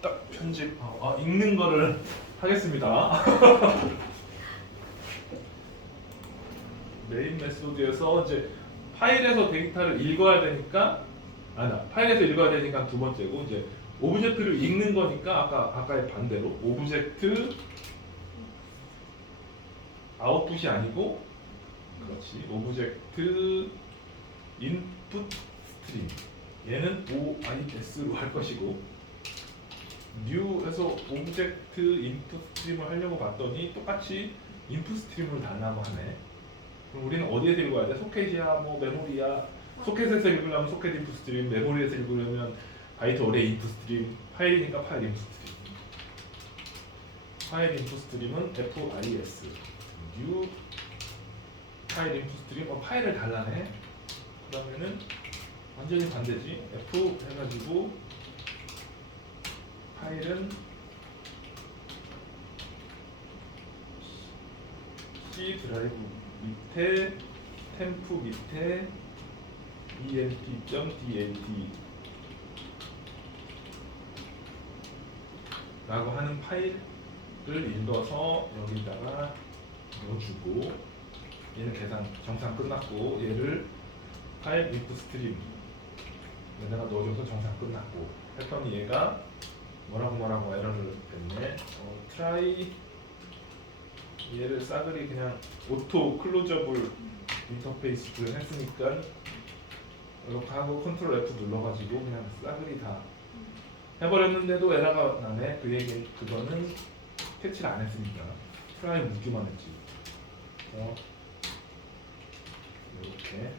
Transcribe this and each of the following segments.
딱 편집 읽는 거를 하겠습니다. 메인 메소드에서 이제 파일에서 데이터를 읽어야 되니까 파일에서 읽어야 되니까 두 번째고 이제 오브젝트를 읽는 거니까 아까의 반대로 오브젝트 아웃풋이 아니고 그렇지 오브젝트 인풋 스트림 얘는 OIS로 할 것이고 뉴에서 오브젝트 인풋 스트림을 하려고 봤더니 똑같이 인풋 스트림을 달라고 하네. 그럼 우리는 어디에서 읽어야 돼? 소켓이야 뭐 메모리야. 소켓에서 읽으려면 소켓 인풋 스트림, 메모리에서 읽으려면 바이트 어레이 인풋 스트림, 파일이니까 파일 인풋 스트림. 파일 인풋 스트림은 FIS 뉴 파일 인풋 스트림 파일을 달라네. 그러면은 완전히 반대지. F 해가지고 파일은 C 드라이브 밑에 템프 밑에 emp.dat 라고 하는 파일을 읽어서 여기다가 넣어주고 얘는 계산 정상 끝났고 얘를 파일 인풋 스트림 여기다가 넣어줘서 정상 끝났고 했더니 얘가 뭐라고 에러를 냈네. try 얘를 싸그리 그냥 오토 클로저블 인터페이스를 했으니까 이렇게 하고 컨트롤 F 눌러가지고 그냥 싸그리 다 해버렸는데도 에러가 나네. 그 얘기 그거는 캐치를 안 했으니까 try 묻기만 했지. 이렇게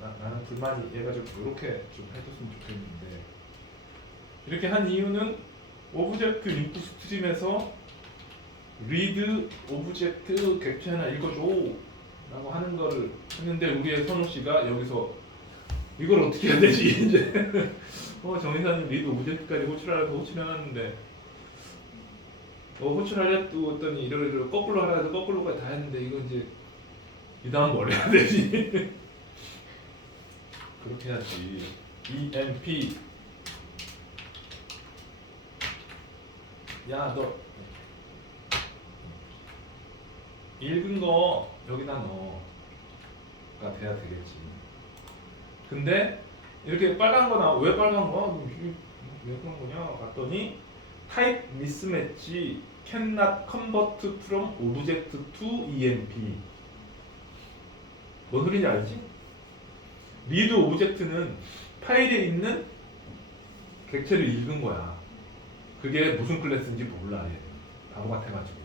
나는 불만이 얘가 좀 이렇게 좀 해줬으면 좋겠는데 이렇게 한 이유는 오브젝트 인풋 스트림에서 read 오브젝트 객체 하나 읽어줘 라고 하는 거를 했는데 우리의 선우 씨가 여기서 이걸 어떻게 해야 되지 이제 정의사님 read 오브젝트까지 호출하라고 호출해놨는데 호출하려고 했더니 이러고 거꾸로 하라 해서 거꾸로까지 다 했는데 이거 이제 이 다음 뭘 해야 되지 그렇게 해야지. EMP 야 너 읽은 거 여기다 넣어가 돼야 되겠지. 근데 이렇게 빨간 거 나와. 왜 빨간 거? 왜 그런 거냐? 봤더니 type mismatch cannot convert from object to EMP. 뭔 소리인지 알지? read 오브젝트는 파일에 있는 객체를 읽은 거야. 그게 무슨 클래스인지 몰라 얘. 바보 같아가지고.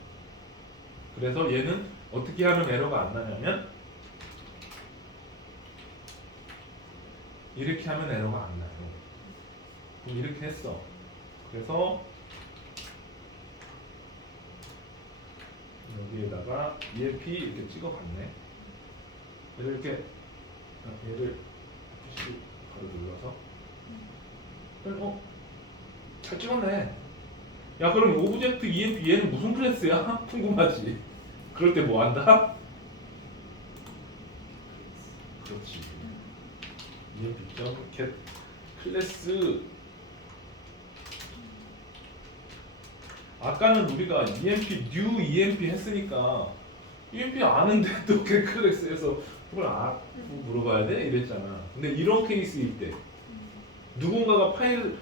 그래서 얘는 어떻게 하면 에러가 안 나냐면 이렇게 하면 에러가 안 나요. 그럼 이렇게 했어. 그래서 여기에다가 EMP 이렇게 찍어봤네. 얘를 PC 바로 눌러서 잘 찍었네. 야 그럼 오브젝트 EMP 얘는 무슨 클래스야? 궁금하지. 그럴 때 뭐 한다? 그렇지. EMP.get 클래스. 아까는 우리가 EMP new EMP 했으니까 EMP 아는데 또 get 클래스에서 그걸 물어봐야 돼? 이랬잖아. 근데 이런 케이스일 때 누군가가 파일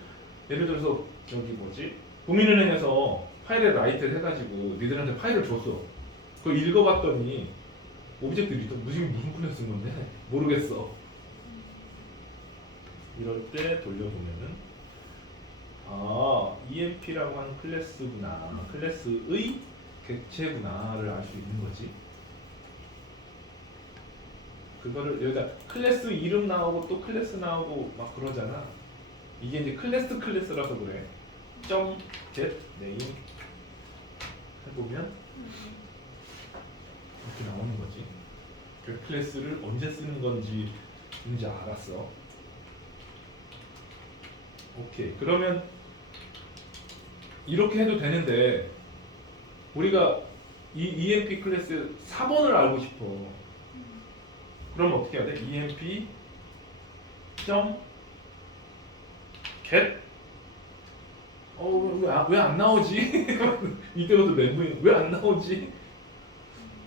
예를 들어서 저기 뭐지? 국민은행에서 파일에 라이트를 해가지고 니들한테 파일을 줬어. 그걸 읽어봤더니 오브젝트 리턴 무슨 클래스 쓴 건데 모르겠어. 이럴 때 돌려보면은 EMP라고 하는 클래스구나, 클래스의 객체구나를 알 수 있는 거지. 그거를 여기다 클래스 이름 나오고 또 클래스 나오고 막 그러잖아. 이게 이제 클래스라서 그래. get name 해보면 이렇게 나오는 거지. 그 클래스를 언제 쓰는 건지 이제 알았어. 오케이. 그러면 이렇게 해도 되는데 우리가 이 EMP 클래스 4번을 알고 싶어. 그럼 어떻게 해야 돼? EMP get 왜 안 나오지? 이때부터 멘붕이 왜 안 나오지?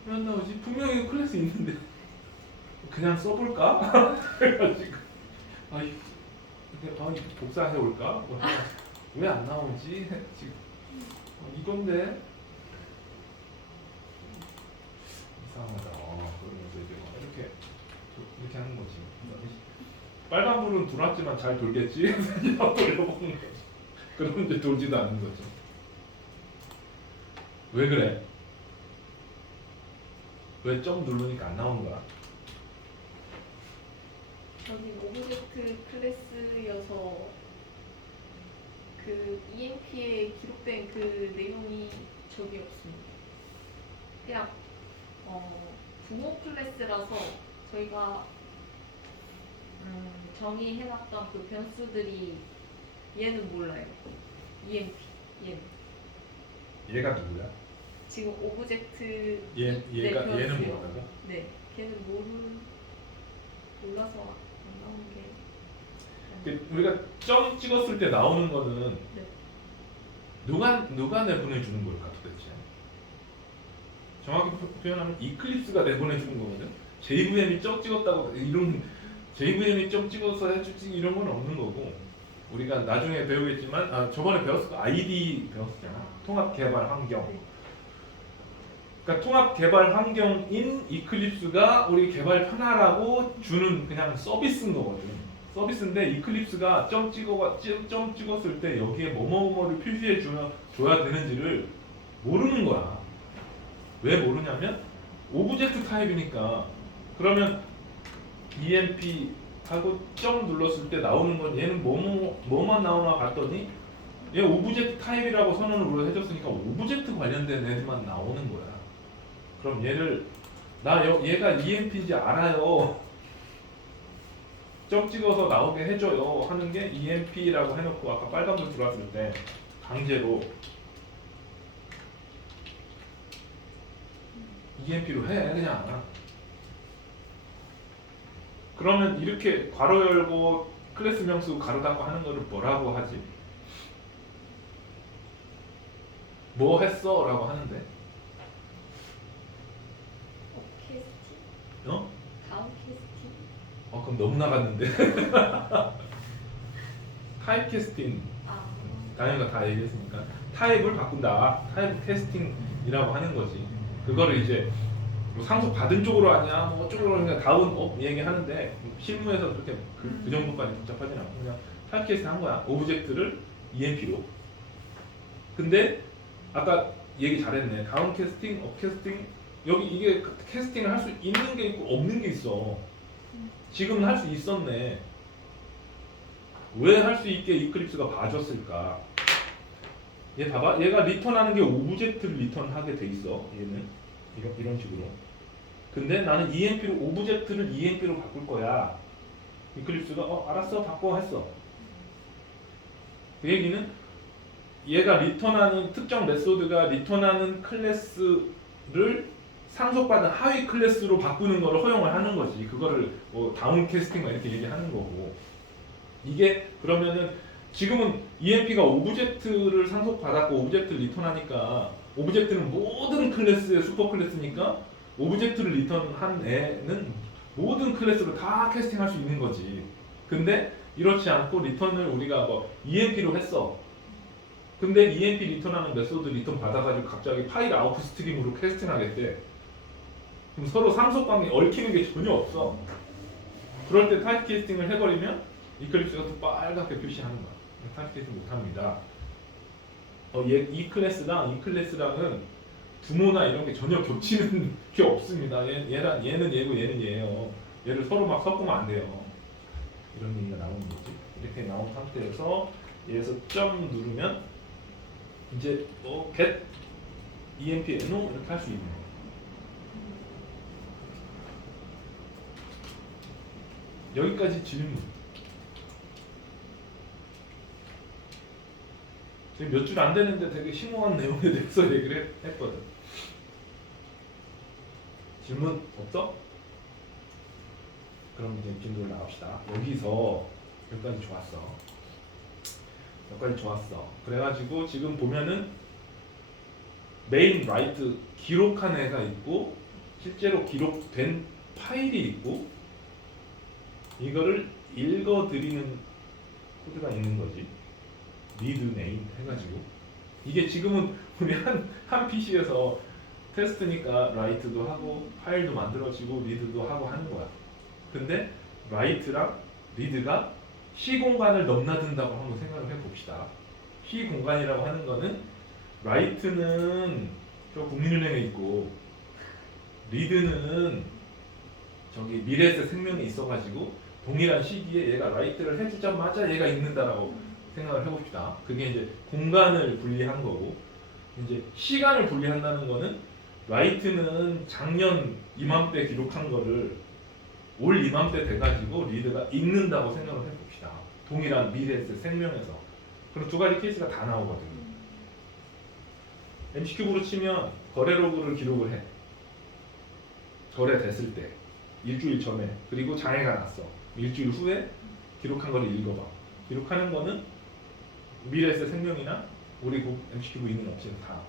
왜 안 나오지? 분명히 클래스 있는데 그냥 써볼까? 그래가지고 아이 복사해 올까? 왜 안 나오지? 지금 이건데 이상하다. 그러면서 이제 이렇게 하는 거지. 빨간불은 들어왔지만 잘 돌겠지? 돌려보는 거지. 그런데 돌지도 않는 거지. 왜 그래? 왜 점 누르니까 안 나오는 거야? 여기 오브젝트 클래스여서 그 EMP에 기록된 그 내용이 저기 없습니다. 그냥 부모 클래스라서 저희가 정의해놨던 그 변수들이 얘는 몰라요. EMP 얘는 얘가 누구야? 지금 오브젝트 얘는 변수요. 뭐라고? 네, 걔는 몰라서 안 나오는 게. 우리가 점 찍었을 때 나오는 거는 네. 누가 내보내주는 걸까 도대체? 정확히 표현하면 이클립스가 내보내주는 거거든. JVM이 점 찍었다고 이런 JVM이 점 찍어서 해주지 이런 건 없는 거고, 우리가 나중에 배우겠지만 저번에 배웠을 거 ID 배웠었잖아. 통합 개발 환경. 네. 그러니까 통합 개발 환경인 이클립스가 우리 개발 편하라고 주는 그냥 서비스인 거거든. 서비스인데 이클립스가 점 찍었을 때 여기에 뭐뭐뭐를 표시해 줘야 되는지를 모르는 거야. 왜 모르냐면 오브젝트 타입이니까. 그러면 EMP 하고 점 눌렀을 때 나오는 건 얘는 뭐만 나오나 봤더니 얘 오브젝트 타입이라고 선언을 해줬으니까 오브젝트 관련된 애들만 나오는 거야. 그럼 얘를 얘가 EMP인지 알아요. 점 찍어서 나오게 해줘요 하는 게 EMP라고 해놓고 아까 빨간불 들어왔을 때 강제로 EMP로 해 그냥. 그러면 이렇게 괄호 열고 클래스 명수 가로 닫고 하는 거를 뭐라고 하지? 뭐 했어? 라고 하는데 캐스팅? 어? 다음 캐스팅? 그럼 너무 나갔는데. 타입 캐스팅 다현이가 다 얘기했으니까 타입을 바꾼다. 타입 캐스팅이라고 하는 거지. 그거를 이제 뭐 상속 받은 쪽으로 하냐 뭐 어쪽으로 하냐 다운 얘기하는데 실무에서 그렇게 그 정도까지 복잡하진 않고 그냥 타입 캐스팅 한 거야. 오브젝트를 EMP로. 근데 아까 얘기 잘했네. 다운 캐스팅, 업 캐스팅. 여기 이게 캐스팅을 할 수 있는 게 있고 없는 게 있어. 지금 할 수 있었네. 왜 할 수 있게 이클립스가 봐줬을까? 얘 봐봐. 얘가 리턴하는 게 오브젝트를 리턴하게 돼 있어. 얘는 이런 식으로. 근데 나는 EMP로 오브젝트를 EMP로 바꿀 거야. 이클립스가 알았어 바꿔 했어. 그 얘기는 얘가 리턴하는 특정 메소드가 리턴하는 클래스를 상속받은 하위 클래스로 바꾸는 거를 허용을 하는 거지. 그거를 뭐 다운 캐스팅 이렇게 얘기하는 거고. 이게 그러면은 지금은 EMP가 오브젝트를 상속받았고 오브젝트를 리턴하니까 오브젝트는 모든 클래스의 슈퍼 클래스니까 오브젝트를 리턴한 애는 모든 클래스로 다 캐스팅할 수 있는 거지. 근데 이렇지 않고 리턴을 우리가 뭐 EMP로 했어. 근데 EMP 리턴하는 메소드 리턴 받아가지고 갑자기 파일 아웃풋 스트림으로 캐스팅하겠대. 그럼 서로 상속관계 얽히는 게 전혀 없어. 그럴 때 타입 캐스팅을 해버리면 이클립스가 또 빨갛게 표시하는 거야. 타입 캐스팅 못합니다. 이 클래스랑 이 클래스랑은 부모나 이런 게 전혀 겹치는 게 없습니다. 얘는 얘고 얘는 얘예요. 얘를 서로 막 섞으면 안 돼요. 이런 얘기가 나오는 거지. 이렇게 나온 상태에서 얘에서 점 누르면 이제 get EMP NO 이렇게 할 수 있는 거예요. 여기까지 질문. 지금 몇 줄 안 되는데 되게 심오한 내용에 대해서 얘기를 했거든. 질문 없어? 그럼 이제 진도를 나갑시다. 여기서 여기까지 좋았어. 여기까지 좋았어. 그래가지고 지금 보면은 메인 라이트 기록한 애가 있고 실제로 기록된 파일이 있고 이거를 읽어드리는 코드가 있는 거지. read name 해가지고 이게 지금은 우리 한 PC에서 테스트니까 라이트도 하고 파일도 만들어지고 리드도 하고 하는 거야. 근데 라이트랑 리드가 C 공간을 넘나든다고 한번 생각을 해봅시다. C 공간이라고 하는 거는 라이트는 저 국민은행에 있고 리드는 저기 미래에셋 생명에 있어가지고 동일한 시기에 얘가 라이트를 해주자마자 얘가 읽는다라고 생각을 해봅시다. 그게 이제 공간을 분리한 거고 이제 시간을 분리한다는 거는 라이트는 작년 이맘때 기록한 거를 올 이맘때 돼가지고 리드가 읽는다고 생각을 해봅시다. 동일한 미래에셋 생명에서. 그럼 두 가지 케이스가 다 나오거든요. MC큐브로 치면 거래 로그를 기록을 해. 거래됐을 때 일주일 전에 그리고 장애가 났어. 일주일 후에 기록한 거를 읽어봐. 기록하는 거는 미래에셋 생명이나 우리 MC큐브 있는 업체는 다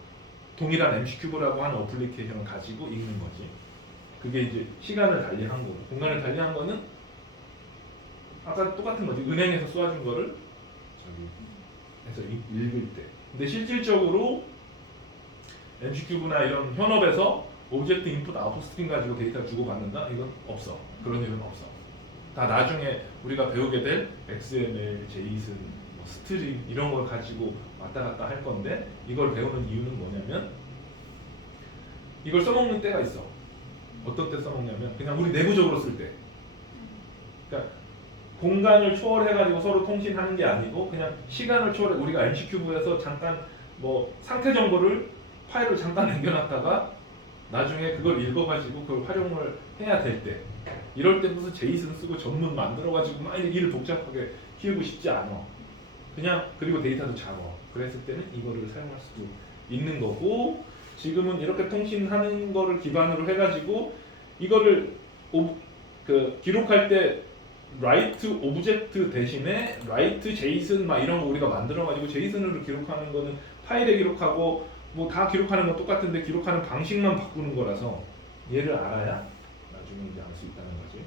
동일한 MC큐브라고 하는 어플리케이션을 가지고 읽는 거지. 그게 이제 시간을 달리한 거고 공간을 달리한 거는 아까 똑같은 거지. 은행에서 쏘아준 거를 저기 해서 읽을 때. 근데 실질적으로 MC큐브나 이런 현업에서 오브젝트 인풋 아웃풋 스트림 가지고 데이터 주고 받는다? 이건 없어. 그런 일은 없어. 다 나중에 우리가 배우게 될 XML, JSON, 뭐 스트림 이런 걸 가지고 왔다 갔다 할 건데 이걸 배우는 이유는 뭐냐면 이걸 써먹는 때가 있어. 어떤 때 써먹냐면 그냥 우리 내부적으로 쓸 때. 그러니까 공간을 초월해가지고 서로 통신하는 게 아니고 그냥 시간을 초월해 우리가 MC큐브에서 잠깐 뭐 상태 정보를 파일을 잠깐 남겨놨다가 나중에 그걸 읽어가지고 그걸 활용을 해야 될 때 이럴 때 무슨 제이슨 쓰고 전문 만들어가지고 막 일을 복잡하게 키우고 싶지 않아. 그냥 그리고 데이터도 작아. 그랬을 때는 이거를 사용할 수도 있는 거고 지금은 이렇게 통신하는 거를 기반으로 해가지고 이거를 기록할 때 write 오브젝트 대신에 write JSON 막 이런 거 우리가 만들어가지고 JSON으로 기록하는 거는 파일에 기록하고 뭐 다 기록하는 건 똑같은데 기록하는 방식만 바꾸는 거라서 얘를 알아야 나중에 이제 알 수 있다는 거지.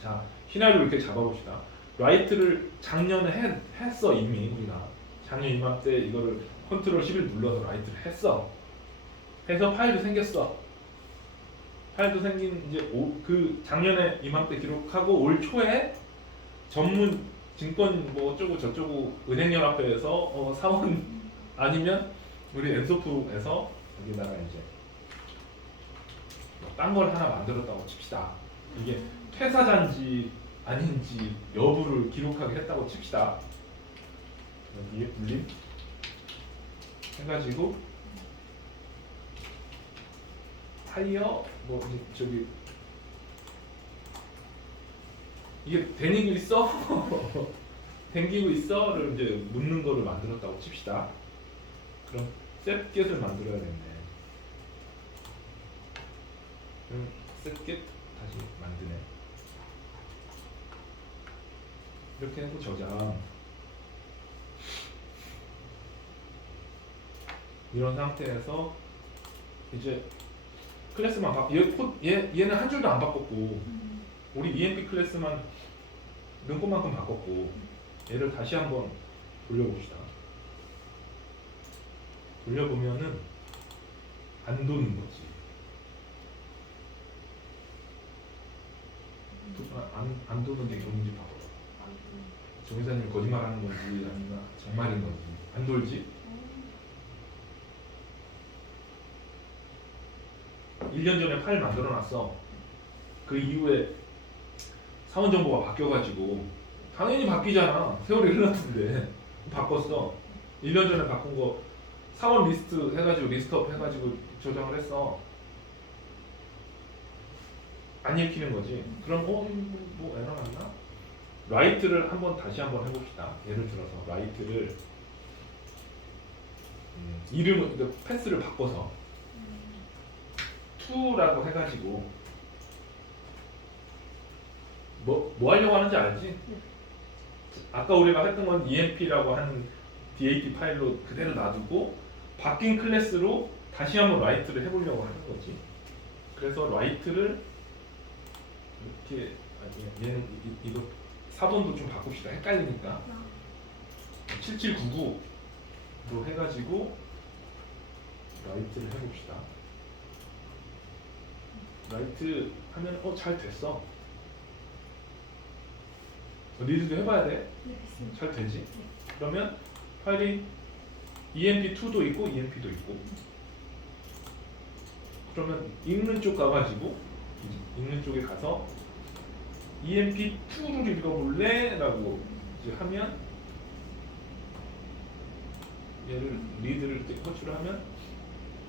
자, 시나리오 이렇게 잡아봅시다. write를 작년에 했어 이미 우리가 작년 이맘때 이거를 컨트롤 11 눌러서 write를 했어. 해서 파일도 생겼어. 파일도 생긴 이제 그 작년에 이맘때 기록하고 올 초에 전문 증권 뭐 어쩌고 저쩌고 은행연합회에서 사원 아니면 우리 엔소프에서 여기다가 이제 딴 걸 하나 만들었다고 칩시다. 이게 퇴사자인지 아닌지 여부를 기록하게 했다고 칩시다. 여기에 분림 해가지고 하이어 뭐 저기 이게 다니고 있어? 댕기고 있어?를 이제 묻는 거를 만들었다고 칩시다. 그럼 셋겟을 만들어야 되는데 그럼 셋겟 다시 만드네. 이렇게 해서 저장. 이런 상태에서 이제 클래스만 얘는 한 줄도 안 바꿨고 우리 EMP 클래스만 눈꽃만큼 바꿨고 얘를 다시 한번 돌려봅시다. 돌려보면은 안 도는 거지. 안 도는 게 뭔지 봐봐. 정 회사님 거짓말하는 건지 아니면 정말인 건지 안 돌지? 1년 전에 파일 만들어놨어. 그 이후에 사원 정보가 바뀌어가지고 당연히 바뀌잖아. 세월이 흘렀는데 바꿨어. 1년 전에 바꾼 거 사원 리스트 해가지고 리스트업 해가지고 저장을 했어. 안 읽히는 거지. 그럼 뭐 에러 났나? 라이트를 다시 한번 해봅시다. 예를 들어서 라이트를 이름을 패스를 바꿔서 to라고 해가지고 뭐 하려고 하는지 알지? 아까 우리가 했던 건 EMP라고 하는 DAT 파일로 그대로 놔두고 바뀐 클래스로 다시 한번 라이트를 해보려고 하는 거지. 그래서 라이트를 이렇게 얘는 이거 4번도 좀 바꿉시다. 헷갈리니까 7799로 해가지고 라이트를 해봅시다. 라이트 하면 잘 됐어. 리드도 해봐야 돼. 네, 됐습니다. 잘 되지? 네. 그러면 파일이 EMP2도 있고 EMP도 있고 그러면 읽는 쪽 가가지고 읽는 쪽에 가서 EMP2를 읽어볼래? 라고 이제 하면 얘를 리드를 호출을 하면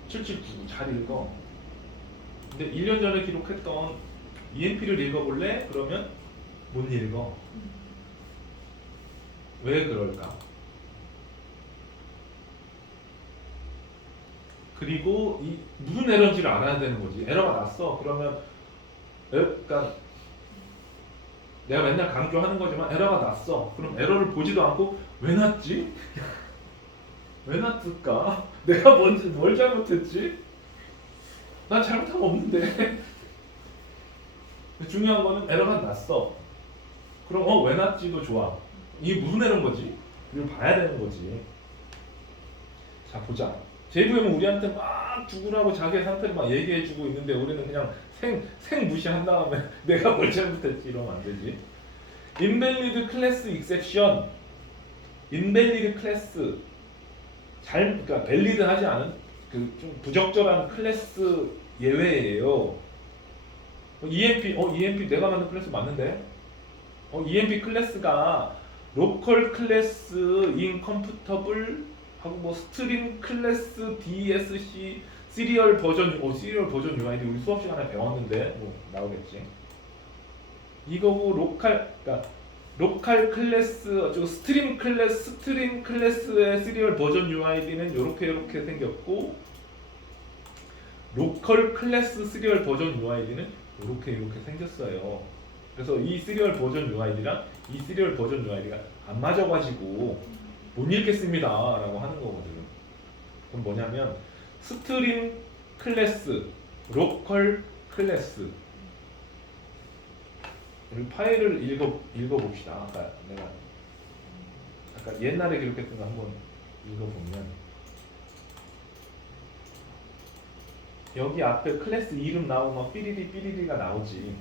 7799 잘 읽어. 근데 1년 전에 기록했던 EMP를 읽어볼래? 그러면 못 읽어. 왜 그럴까? 그리고 이 무슨 에러인지를 알아야 되는 거지. 에러가 났어. 그러면 그러니까 내가 맨날 강조하는 거지만 에러가 났어. 그럼 에러를 보지도 않고 왜 났지? 왜 났을까? 내가 뭘 잘못했지? 난 잘못한 거 없는데. 중요한 거는 에러가 났어. 그럼 왜 났지도 좋아. 이게 무슨 에러인 거지? 이걸 봐야 되는 거지. 자 보자. JVM은 우리한테 막 죽으라고 자기의 상태를 막 얘기해주고 있는데 우리는 그냥 생 무시한 다음에 내가 뭘 잘못했지 이러면 안 되지. Invalid Class Exception, Invalid Class 그러니까 밸리드하지 않은 그 좀 부적절한 클래스 예외예요. EMP 내가 만든 클래스 맞는데? EMP 클래스가 로컬 클래스 인컴퓨터블 하고 뭐 스트림 클래스 DSC 시리얼 버전 UID 우리 수업 시간에 배웠는데 뭐 나오겠지. 이거고 로컬 클래스 스트림 클래스의 시리얼 버전 UID는 이렇게 생겼고 로컬 클래스 시리얼 버전 UID는 이렇게 생겼어요. 그래서 이 시리얼 버전 UID랑 이 시리얼 버전 UID가 안 맞아가지고 못 읽겠습니다 라고 하는 거거든. 그럼 뭐냐면 스트림 클래스, 로컬 클래스 우리 파일을 읽어봅시다. 아까 옛날에 기록했던 거 한번 읽어보면 여기 앞에 클래스 이름 나오면 삐리리가 나오지.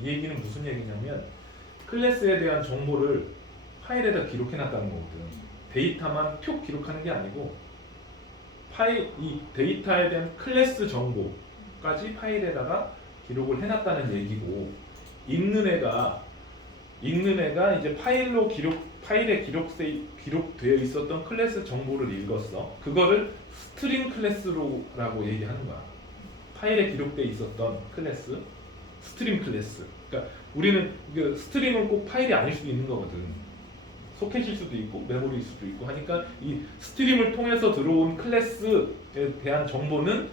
이 얘기는 무슨 얘기냐면 클래스에 대한 정보를 파일에다 기록해놨다는 거거든. 데이터만 표 기록하는 게 아니고 이 데이터에 대한 클래스 정보까지 파일에다가 기록을 해놨다는 얘기고 읽는 애가 이제 파일에 기록되어 있었던 클래스 정보를 읽었어. 그거를 스트링 클래스라고 얘기하는 거야. 파일에 기록되어 있었던 클래스, 스트림 클래스. 그러니까 우리는 스트림은 꼭 파일이 아닐 수도 있는 거거든. 소켓일 수도 있고 메모리일 수도 있고 하니까 이 스트림을 통해서 들어온 클래스에 대한 정보는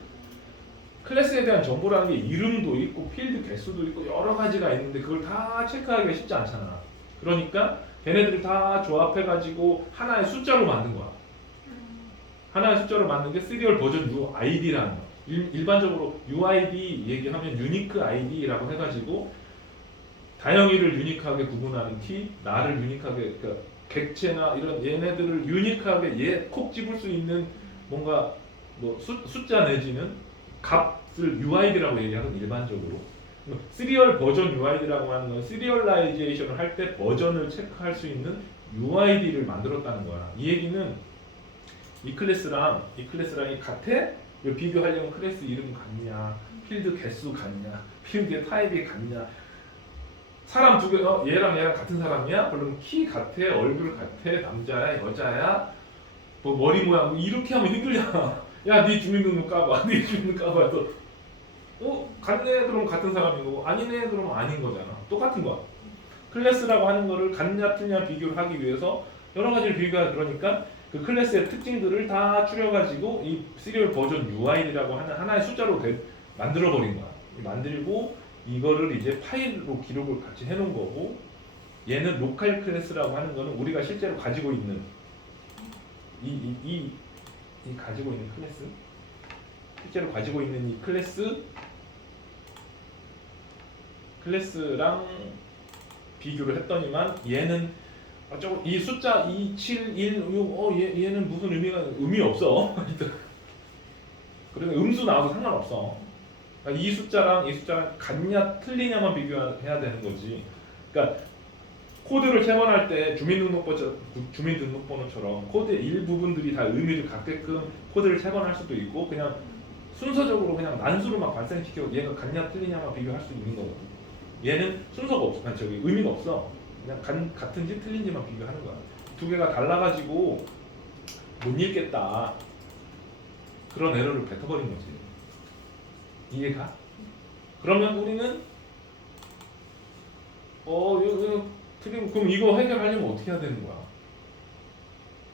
클래스에 대한 정보라는 게 이름도 있고 필드 개수도 있고 여러 가지가 있는데 그걸 다 체크하기가 쉽지 않잖아. 그러니까 걔네들을 다 조합해가지고 하나의 숫자로 만든 거야. 하나의 숫자로 만든 게 시리얼 버전 UID라는 거. 일반적으로 UID 얘기하면 유니크 ID라고 해가지고 다영이를 유니크하게 구분하는 키, 나를 유니크하게 그러니까 객체나 이런 얘네들을 유니크하게 콕 집을 수 있는 뭔가 뭐 숫자 내지는 값을 UID라고 얘기하는 일반적으로. 시리얼 버전 UID라고 하는 건 시리얼라이제이션을 할 때 버전을 체크할 수 있는 UID를 만들었다는 거야. 이 얘기는 이 클래스랑 이 같아? 비교하려면 클래스 이름 같냐, 필드 개수 같냐, 필드의 타입이 같냐, 사람 두 개, 얘랑 같은 사람이야? 그러면 키 같아, 얼굴 같아, 남자야, 여자야, 뭐 머리 모양 뭐 이렇게 하면 힘들잖아. 야, 네 주민등록 까봐, 네 주민등록 까봐도 같네 그럼 같은 사람이고 아니네 그러면 아닌 거잖아. 똑같은 거야. 클래스라고 하는 거를 같냐 틀냐 비교를 하기 위해서 여러 가지를 비교하다 그러니까 그 클래스의 특징들을 다 추려가지고 이 시리얼 버전 UID라고 하는 하나의 숫자로 만들어 버린 거야. 만들고 이거를 이제 파일로 기록을 같이 해놓은 거고 얘는 로컬 클래스라고 하는 거는 우리가 실제로 가지고 있는 이 가지고 있는 클래스, 실제로 가지고 있는 이 클래스랑 비교를 했더니만 얘는 이 숫자 2, 7, 1, 6 얘는 무슨 의미 없어. 그러면 음수 나와도 상관없어. 그러니까 이 숫자랑 이 숫자랑 같냐 틀리냐만 비교해야 되는 거지. 그러니까 코드를 채번할 때 주민등록번호처럼 코드의 일부분들이 다 의미를 갖게끔 코드를 채번할 수도 있고 그냥 순서적으로 그냥 난수로 막 발생시켜 얘가 같냐 틀리냐만 비교할 수 있는 거거든. 얘는 순서가 없어. 아니, 의미가 없어. 그냥 같은지 틀린지만 비교하는 거야. 두 개가 달라가지고 못 읽겠다. 그런 에러를 뱉어버린 거지. 이해가? 그러면 우리는 이거 틀리면 그럼 이거 해결하려면 어떻게 해야 되는 거야?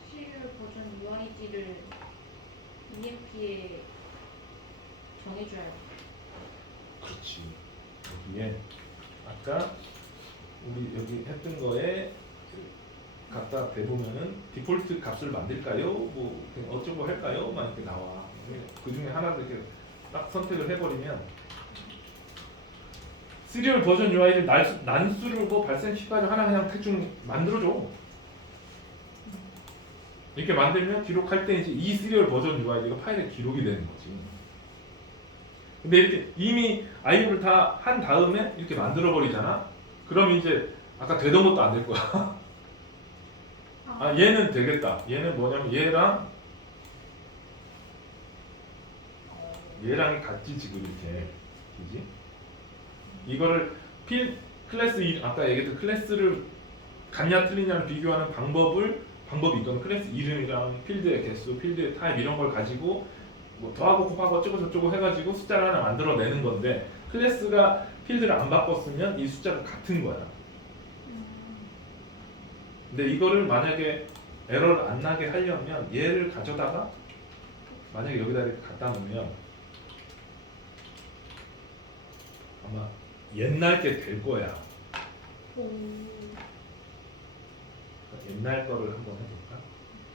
시리얼 버전 UID를 EMP에 정해줘야 돼. 그렇지. 여기에 아까 우리 여기 했던 거에 갖다 대보면은 디폴트 값을 만들까요? 뭐 그냥 어쩌고 할까요? 막 이렇게 나와. 그 중에 하나를 이렇게 딱 선택을 해버리면 시리얼 버전 UI를 난수를 뭐 발생시켜가지고 하나 그냥 대충 만들어줘. 이렇게 만들면 기록할 때 이제 이 시리얼 버전 UI가 파일에 기록이 되는 거지. 근데 이렇게 이미 IO를 다 한 다음에 이렇게 만들어 버리잖아. 그럼 이제 아까 되던 것도 안 될 거야. 아 얘는 되겠다. 얘는 뭐냐면 얘랑 같지 지금 이렇게, 그지? 이거를 클래스 아까 얘기했던 클래스를 같냐 틀리냐를 비교하는 방법이 있거든. 클래스 이름이랑 필드의 개수, 필드의 타입 이런 걸 가지고 뭐 더하고 곱하고 어쩌고 저쩌고 해가지고 숫자를 하나 만들어내는 건데 클래스가 필드를 안 바꿨으면 이 숫자가 같은 거야. 근데 이거를 만약에 에러를 안 나게 하려면 얘를 가져다가 만약에 여기다 이렇게 갖다 놓으면 아마 옛날 게 될 거야. 옛날 거를 한번 해볼까?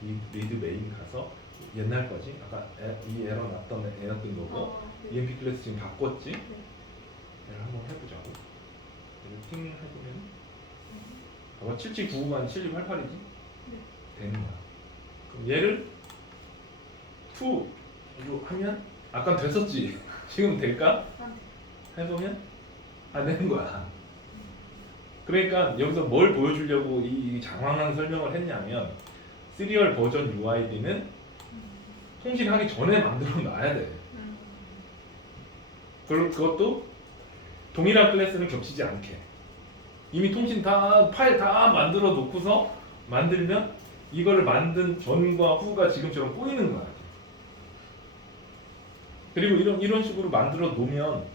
이 리드 메인 가서 옛날 거지? 아까 이 에러 났던 애였던 거고 EMP 클래스 지금 바꿨지? 얘를 한번 해보자고. 얘를 팅 해보면 봐봐 7799가 7688이지? 되는 거야. 그럼 얘를 투로 하면 아까 됐었지? 지금 될까? 해보면 안 되는 거야. 그러니까 여기서 뭘 보여주려고 이 장황한 설명을 했냐면 시리얼 버전 UID는 통신하기 전에 만들어 놔야 돼. 그리고 그것도 동일한 클래스는 겹치지 않게 이미 통신 파일 다 만들어 놓고서 만들면 이거를 만든 전과 후가 지금처럼 보이는 거야. 그리고 이런 식으로 만들어 놓으면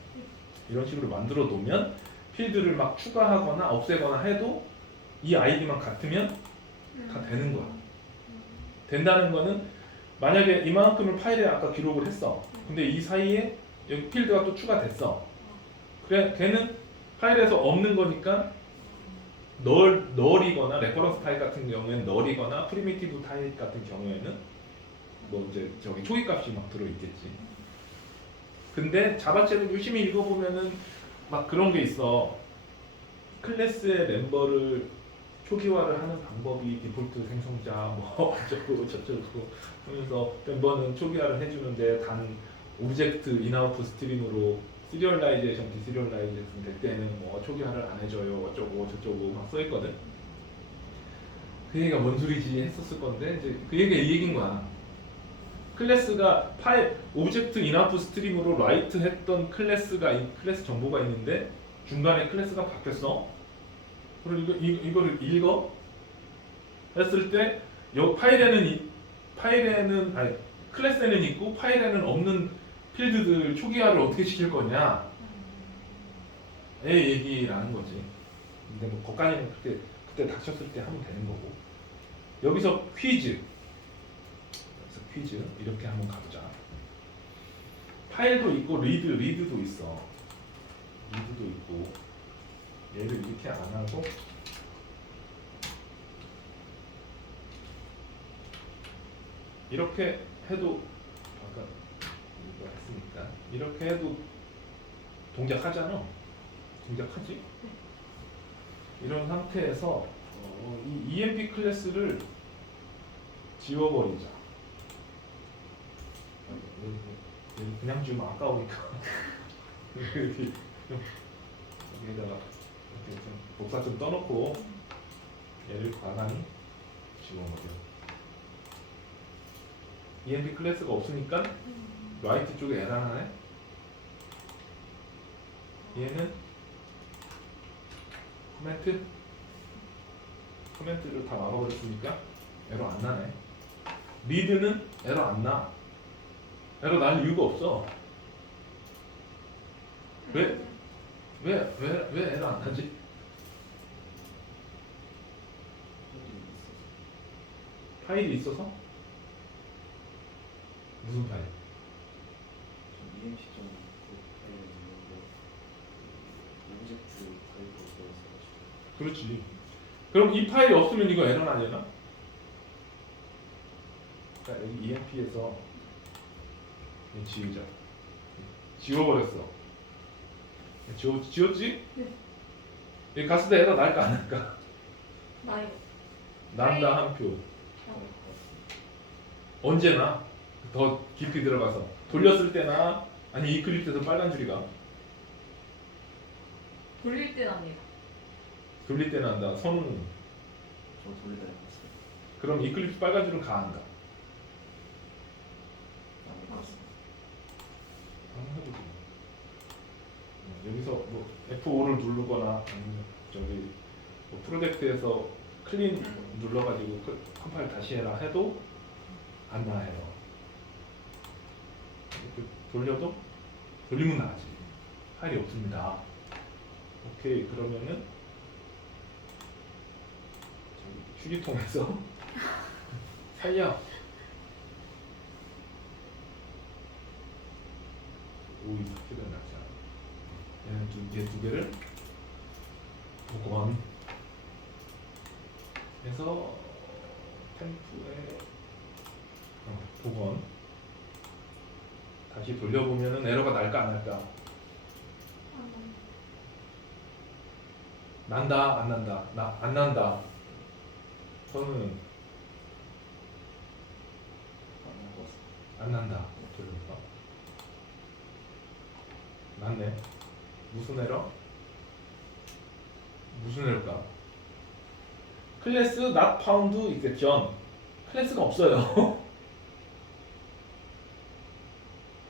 필드를 막 추가하거나 없애거나 해도 이 아이디만 같으면 다 되는 거야. 된다는 거는 만약에 이만큼을 파일에 아까 기록을 했어. 근데 이 사이에 여기 필드가 또 추가됐어. 그래, 걔는 파일에서 없는 거니까 널이거나 레퍼런스 타입 같은 경우에는 널이거나 프리미티브 타입 같은 경우에는 뭐 이제 저기 초기 값이 막 들어 있겠지. 근데 자바체를 열심히 읽어보면은 막 그런 게 있어. 클래스의 멤버를 초기화를 하는 방법이 디폴트 생성자 뭐 어쩌고 저쩌고 하면서 멤버는 초기화를 해주는데 단 오브젝트 인아웃풋 스트림으로 시리얼라이제이션, 디시리얼라이제이션 될 때는 뭐 초기화를 안 해줘요 어쩌고 저쩌고 막 써있거든. 그 얘기가 뭔 소리지 했었을 건데 이제 그 얘기가 이 얘기인 거야. 클래스가 오브젝트 인아웃풋 스트림으로 라이트 했던 클래스 정보가 있는데 중간에 클래스가 바뀌었어. 그리고 이거를 읽어 했을 때 여기 클래스에는 있고 파일에는 없는 필드들 초기화를 어떻게 시킬 거냐 의 얘기라는 거지. 근데 뭐 거기까지는 그때 닥쳤을 때 하면 되는 거고. 여기서 퀴즈 이렇게 한번 가보자. 파일도 있고 리드도 있어. 리드도 있고 얘를 이렇게 안 하고 이렇게 해도 아까 이거 했으니까 이렇게 해도 동작하잖아. 동작하지? 이런 상태에서 이 EMP 클래스를 지워버리자. 그냥 주면 아까우니까 여기다가 이렇게 좀 복사 좀 떠놓고 얘를 과감히 지워버려. EMP 클래스가 없으니까 라이트 쪽에 에러 하나네. 얘는 코멘트를 다 막아버렸으니까 에러 안 나네. 리드는 에러 안 나. 에러 날 이유가 없어. 왜 에러 안 나지? 파일이 있어서? 무슨 파일? EMC 좀 파일이 있는데 오브젝트 파일로 들어있어가지고. 그렇지. 그럼 이 파일이 없으면 이거 에러 나려나? 자, 여기 EMP에서 지우자. 지워버렸어. 지웠지? 네. 여기 갔을 때 에러 날까 안 날까? 나요. 난다 한 표. 언제나 더 깊이 들어가서 돌렸을 때나 아니 이클립스에서 빨간 줄이가 돌릴 때 납니다. 돌릴 때 난다. 선우는 저 돌리다 해봤어요. 그럼 이클립스 빨간 줄은 가 안 가? 안 해봤어요. 한번 해보지. 여기서 뭐 F5를 누르거나 아니면 저기 뭐 프로젝트에서 클린 눌러가지고 컴파일 다시 해라 해도 안 나해요. 이렇게 돌려도 돌리면 나가지. 파일이 없습니다. 오케이, 그러면은 저기 휴지통에서 살려. 오이 필요 나지 않아. 얘는 두 개를 복원 해서 템프에 복원 다시 돌려보면은 에러가 날까 안 날까? 난다 안 난다? 안 난다. 저는 안 해봤어요. 안 난다. 돌려볼까? 맞네. 무슨 에러? 무슨 에러일까? 클래스 not found exception. 클래스가 없어요.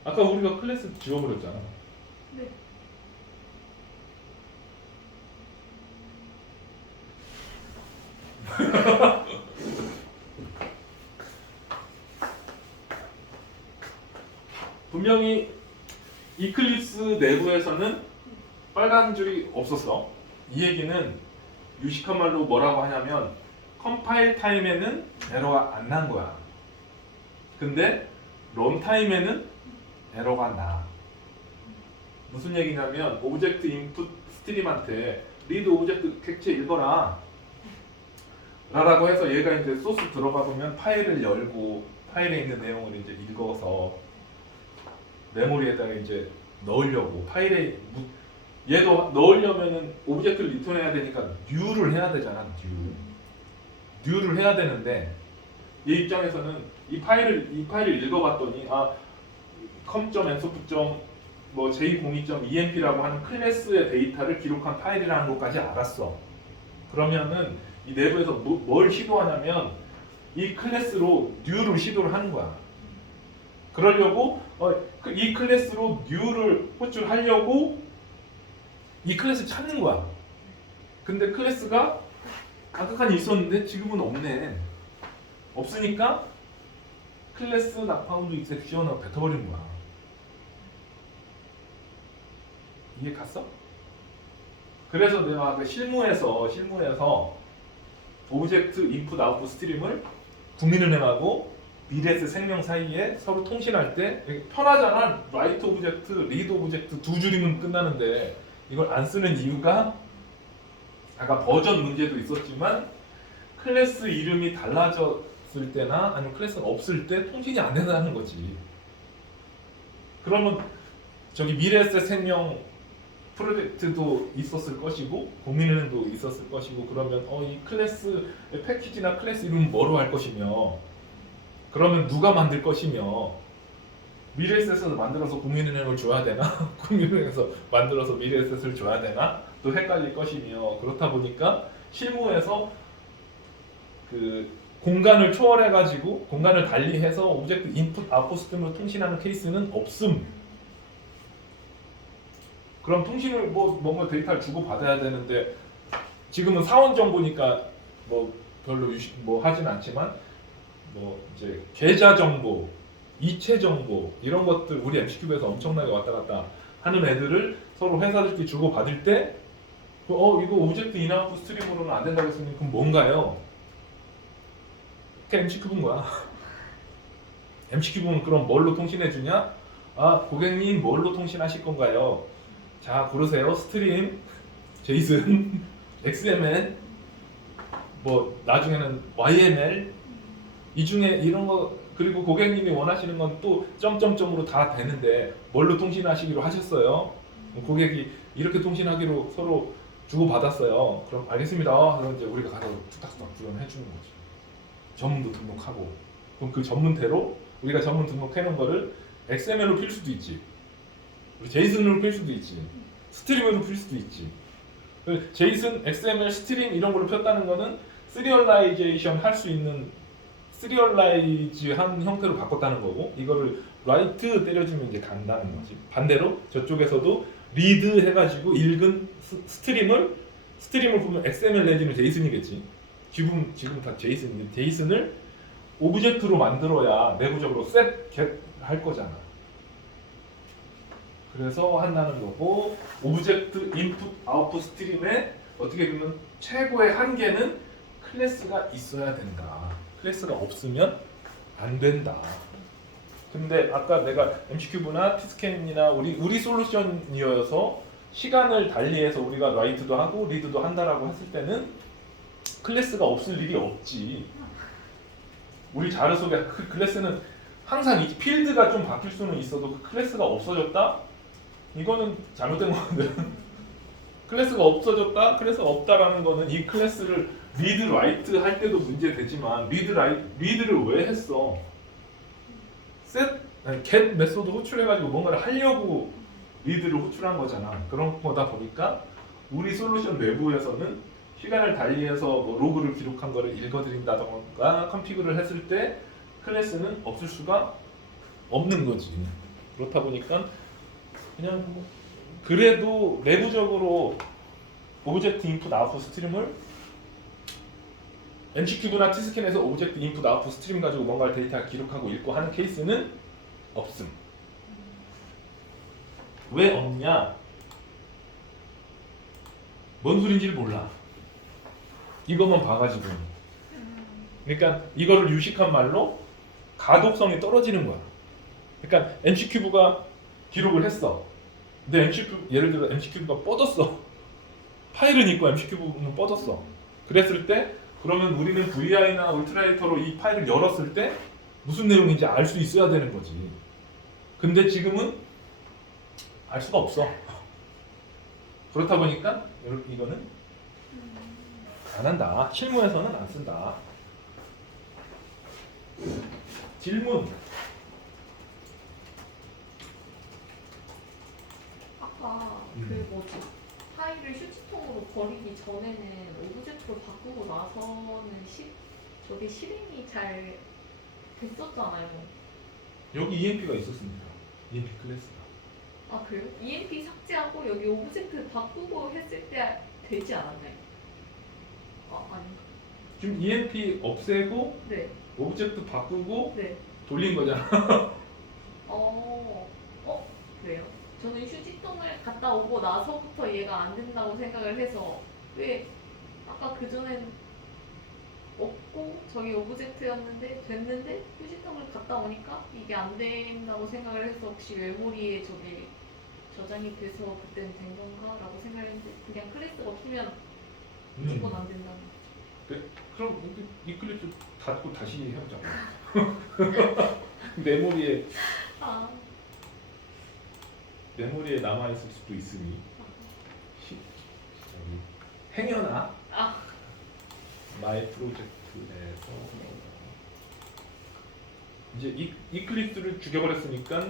아까 우리가 클래스 지워버렸잖아. 네. 분명히 이클립스 내부에서는 빨간 줄이 없었어. 이 얘기는 유식한 말로 뭐라고 하냐면 컴파일 타임에는 에러가 안 난 거야. 근데 런 타임에는 에러가 나. 무슨 얘기냐면 오브젝트 인풋 스트림한테 리드 오브젝트 객체 읽어라 라고 해서 얘가 이제 소스 들어가 보면 파일을 열고 파일에 있는 내용을 이제 읽어서 메모리에다가 이제 넣으려고 파일에 얘도 넣으려면은 오브젝트를 리턴해야 되니까 new를 해야 되잖아. new를 해야 되는데 얘 입장에서는 이 파일을 읽어봤더니 com.ensof.뭐 j02.emp라고 하는 클래스의 데이터를 기록한 파일이라는 것까지 알았어. 그러면은 이 내부에서 뭘 시도하냐면 이 클래스로 new를 시도를 하는 거야. 그러려고 이 클래스로 new를 호출하려고 이 클래스를 찾는 거야. 근데 클래스가 아까까지 있었는데 지금은 없네. 없으니까 클래스 not found exception을 뱉어버리는 거야. 이해 갔어? 그래서 내가 아까 실무에서 오브젝트 인풋 아웃풋 스트림을 국민은행하고 미래세 생명 사이에 서로 통신할 때 편하잖아. 라이트 오브젝트, 리드 오브젝트 두 줄이면 끝나는데 이걸 안 쓰는 이유가 아까 버전 문제도 있었지만 클래스 이름이 달라졌을 있을 때나 아니면 클래스가 없을 때 통신이 안 된다는 거지. 그러면 저기 미래에셋 생명 프로젝트도 있었을 것이고 공인은행도 있었을 것이고 그러면 이 클래스 패키지나 클래스 이름은 뭐로 할 것이며 그러면 누가 만들 것이며 미래에셋에서 만들어서 국민은행을 줘야 되나 국민은행에서 만들어서 미래에셋을 줘야 되나 또 헷갈릴 것이며 그렇다 보니까 실무에서 그 공간을 초월해 가지고 공간을 달리해서 오브젝트 인풋 아웃풋 시스템으로 통신하는 케이스는 없음. 그럼 통신을 뭔가 데이터를 주고 받아야 되는데 지금은 사원 정보니까 뭐 별로 하진 않지만 뭐 이제 계좌 정보, 이체 정보 이런 것들 우리 MC큐브에서 엄청나게 왔다 갔다 하는 애들을 서로 회사들끼리 주고 받을 때 이거 오브젝트 인아웃풋 스트림으로는 안 된다고 했으니 그럼 뭔가요? 그게 MC큐브인 거야. MC큐브는 그럼 뭘로 통신해 주냐? 고객님 뭘로 통신하실 건가요? 자 고르세요. 스트림, 제이슨, XML, 뭐 나중에는 YML 이 중에 이런 거 그리고 고객님이 원하시는 건 또 점점점으로 다 되는데 뭘로 통신하시기로 하셨어요? 고객이 이렇게 통신하기로 서로 주고 받았어요. 그럼 알겠습니다. 그럼 이제 우리가 가서 툭탁툭탁 구현해 주는 거죠. 전문도 등록하고 그럼 그 전문대로 우리가 전문 등록해 놓은 거를 XML로 필 수도 있지. 제이슨으로 필 수도 있지. 스트림으로 필 수도 있지. 제이슨, XML, 스트림 이런 걸로 폈다는 거는 시리얼라이제이션 할 수 있는 시리얼라이즈한 형태로 바꿨다는 거고 이거를 라이트 때려주면 이제 간다는 거지. 반대로 저쪽에서도 리드 해가지고 읽은 스트림을 보면 XML 내지는 제이슨이겠지. 지금 다 제이슨인데 제이슨을 오브젝트로 만들어야 내부적으로 셋, 겟 할 거잖아. 그래서 한다는 거고 오브젝트 인풋 아웃풋 스트림의 어떻게 보면 최고의 한계는 클래스가 있어야 된다. 클래스가 없으면 안 된다. 근데 아까 내가 MC큐브나 티스캔이나 우리 솔루션이어서 시간을 달리해서 우리가 라이트도 하고 리드도 한다라고 했을 때는 클래스가 없을 일이 없지. 우리 자료 속에 그 클래스는 항상 이 필드가 좀 바뀔 수는 있어도 그 클래스가 없어졌다? 이거는 잘못된 건데 클래스가 없어졌다? 클래스가 없다라는 거는 이 클래스를 리드 라이트 할 때도 문제되지만 리드를 왜 했어? get 메소드 호출해가지고 뭔가를 하려고 리드를 호출한 거잖아. 그런 거다 보니까 우리 솔루션 내부에서는 시간을 달리해서 뭐 로그를 기록한 거를 읽어드린다던가 컴피그를 했을 때 클래스는 없을 수가 없는 거지. 그렇다 보니까 그냥 그래도 내부적으로 오브젝트 인풋 아웃풋 스트림을 MC큐브나 티스캔에서 오브젝트 인풋 아웃풋 스트림 가지고 뭔가 데이터 기록하고 읽고 하는 케이스는 없음. 왜 없냐? 뭔 소린지를 몰라. 이것만 봐가지고. 그러니까 이거를 유식한 말로 가독성이 떨어지는 거야. 그러니까 MC큐브가 기록을 했어. 근데 예를 들어 MC큐브가 뻗었어. 파일은 있고 MC큐브는 뻗었어. 그랬을 때 그러면 우리는 VI나 울트라이터로 이 파일을 열었을 때 무슨 내용인지 알 수 있어야 되는 거지. 근데 지금은 알 수가 없어. 그렇다 보니까 이거는 안 한다. 실무에서는 안 쓴다. 질문. 아까 그 뭐지? 파일을 휴지통으로 버리기 전에는 오브젝트로 바꾸고 나서는 저게 실행이 잘 됐었잖아요. 여기 EMP가 있었습니다. EMP 클래스가. 아 그래요? EMP 삭제하고 여기 오브젝트 바꾸고 했을 때 되지 않았나요? 아닌가? 지금 EMP 없애고 네. 오브젝트 바꾸고 네. 돌린 거잖아. 그래요? 저는 휴지통을 갔다 오고 나서부터 얘가 안 된다고 생각을 해서 왜 아까 그전엔 없고 저기 오브젝트였는데 됐는데 휴지통을 갔다 오니까 이게 안 된다고 생각을 해서 혹시 메모리에 저게 저장이 돼서 그때는 된 건가? 라고 생각했는데 그냥 클래스가 없으면 무조건 안 된다는 그 그럼 이클립스 닫고 다시 해보자. 메모리에 메모리에 남아 있을 수도 있으니 여기 행여나 마이 프로젝트 내에서 이제 이클립스를 죽여버렸으니까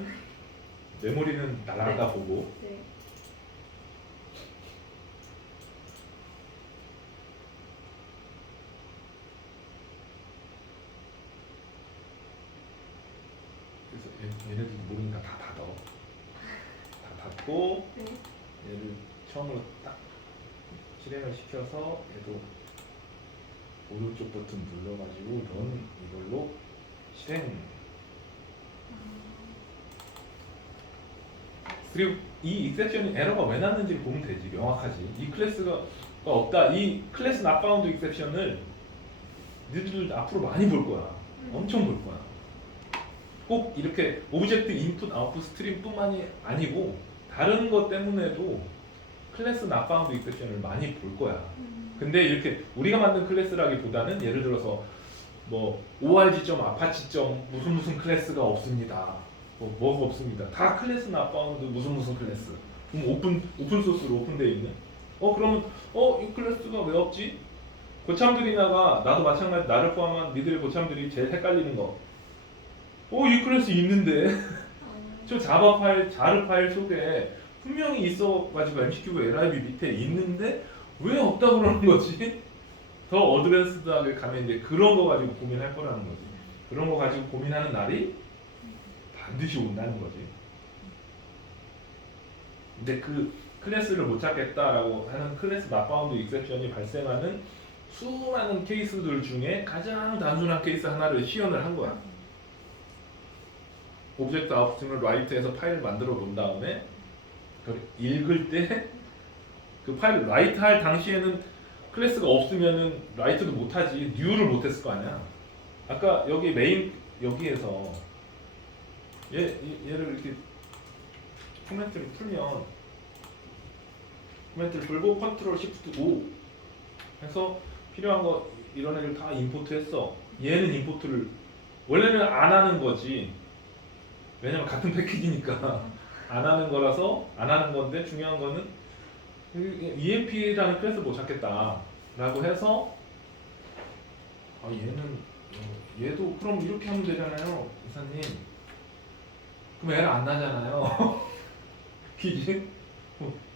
메모리는 날아가 보고 네. 그래서 얘네들도 모르니까 다 닫아. 다 닫고 네. 얘를 처음으로 딱 실행을 시켜서 얘도 오른쪽 버튼 눌러가지고 런 이걸로 실행. 그리고 이 익셉션이 에러가 왜 났는지를 보면 되지. 명확하지. 이 클래스가 없다. 이 클래스 not found 익셉션을 너희들 앞으로 많이 볼 거야. 엄청 볼 거야. 꼭 이렇게 오브젝트 인풋 아웃풋 스트림뿐만이 아니고 다른 것 때문에도 클래스 not found 익셉션을 많이 볼 거야. 근데 이렇게 우리가 만든 클래스라기보다는 예를 들어서 뭐 org.apache. 무슨 클래스가 없습니다. 뭐가 없습니다. 다 클래스 not found 무슨 클래스. 그럼 오픈 소스로 오픈되어 있는. 그러면 이 클래스가 왜 없지? 고참들이나가 나도 마찬가지 나를 포함한 니들의 고참들이 제일 헷갈리는 거. 이 클래스 있는데 저 자바 파일, 자르 파일 속에 분명히 있어가지고 MCQ LIB 밑에 있는데 왜 없다 그러는 거지? 더 어드밴스드하게 가면 이제 그런 거 가지고 고민할 거라는 거지. 그런 거 가지고 고민하는 날이 반드시 온다는 거지. 근데 그 클래스를 못 찾겠다라고 하는 클래스 not found 익셉션이 발생하는 수많은 케이스들 중에 가장 단순한 케이스 하나를 시연을 한 거야. 오브젝트 아웃풋을 라이트해서 파일을 만들어 놓은 다음에 그걸 읽을 때 그 파일을 라이트 할 당시에는 클래스가 없으면은 라이트도 못하지. 뉴를 못했을 거 아니야. 아까 여기 메인 여기에서 얘를 이렇게 코멘트를 풀면 코멘트를 풀고 컨트롤 시프트 O 해서 필요한 거 이런 애를 다 임포트했어. 얘는 임포트를 원래는 안 하는 거지. 왜냐면 같은 패키지니까 안 하는 거라서 안 하는 건데 중요한 거는 EMP라는 클래스 못 찾겠다 라고 해서 얘도 그럼 이렇게 하면 되잖아요 이사님. 그럼 에러 안 나잖아요. 그지?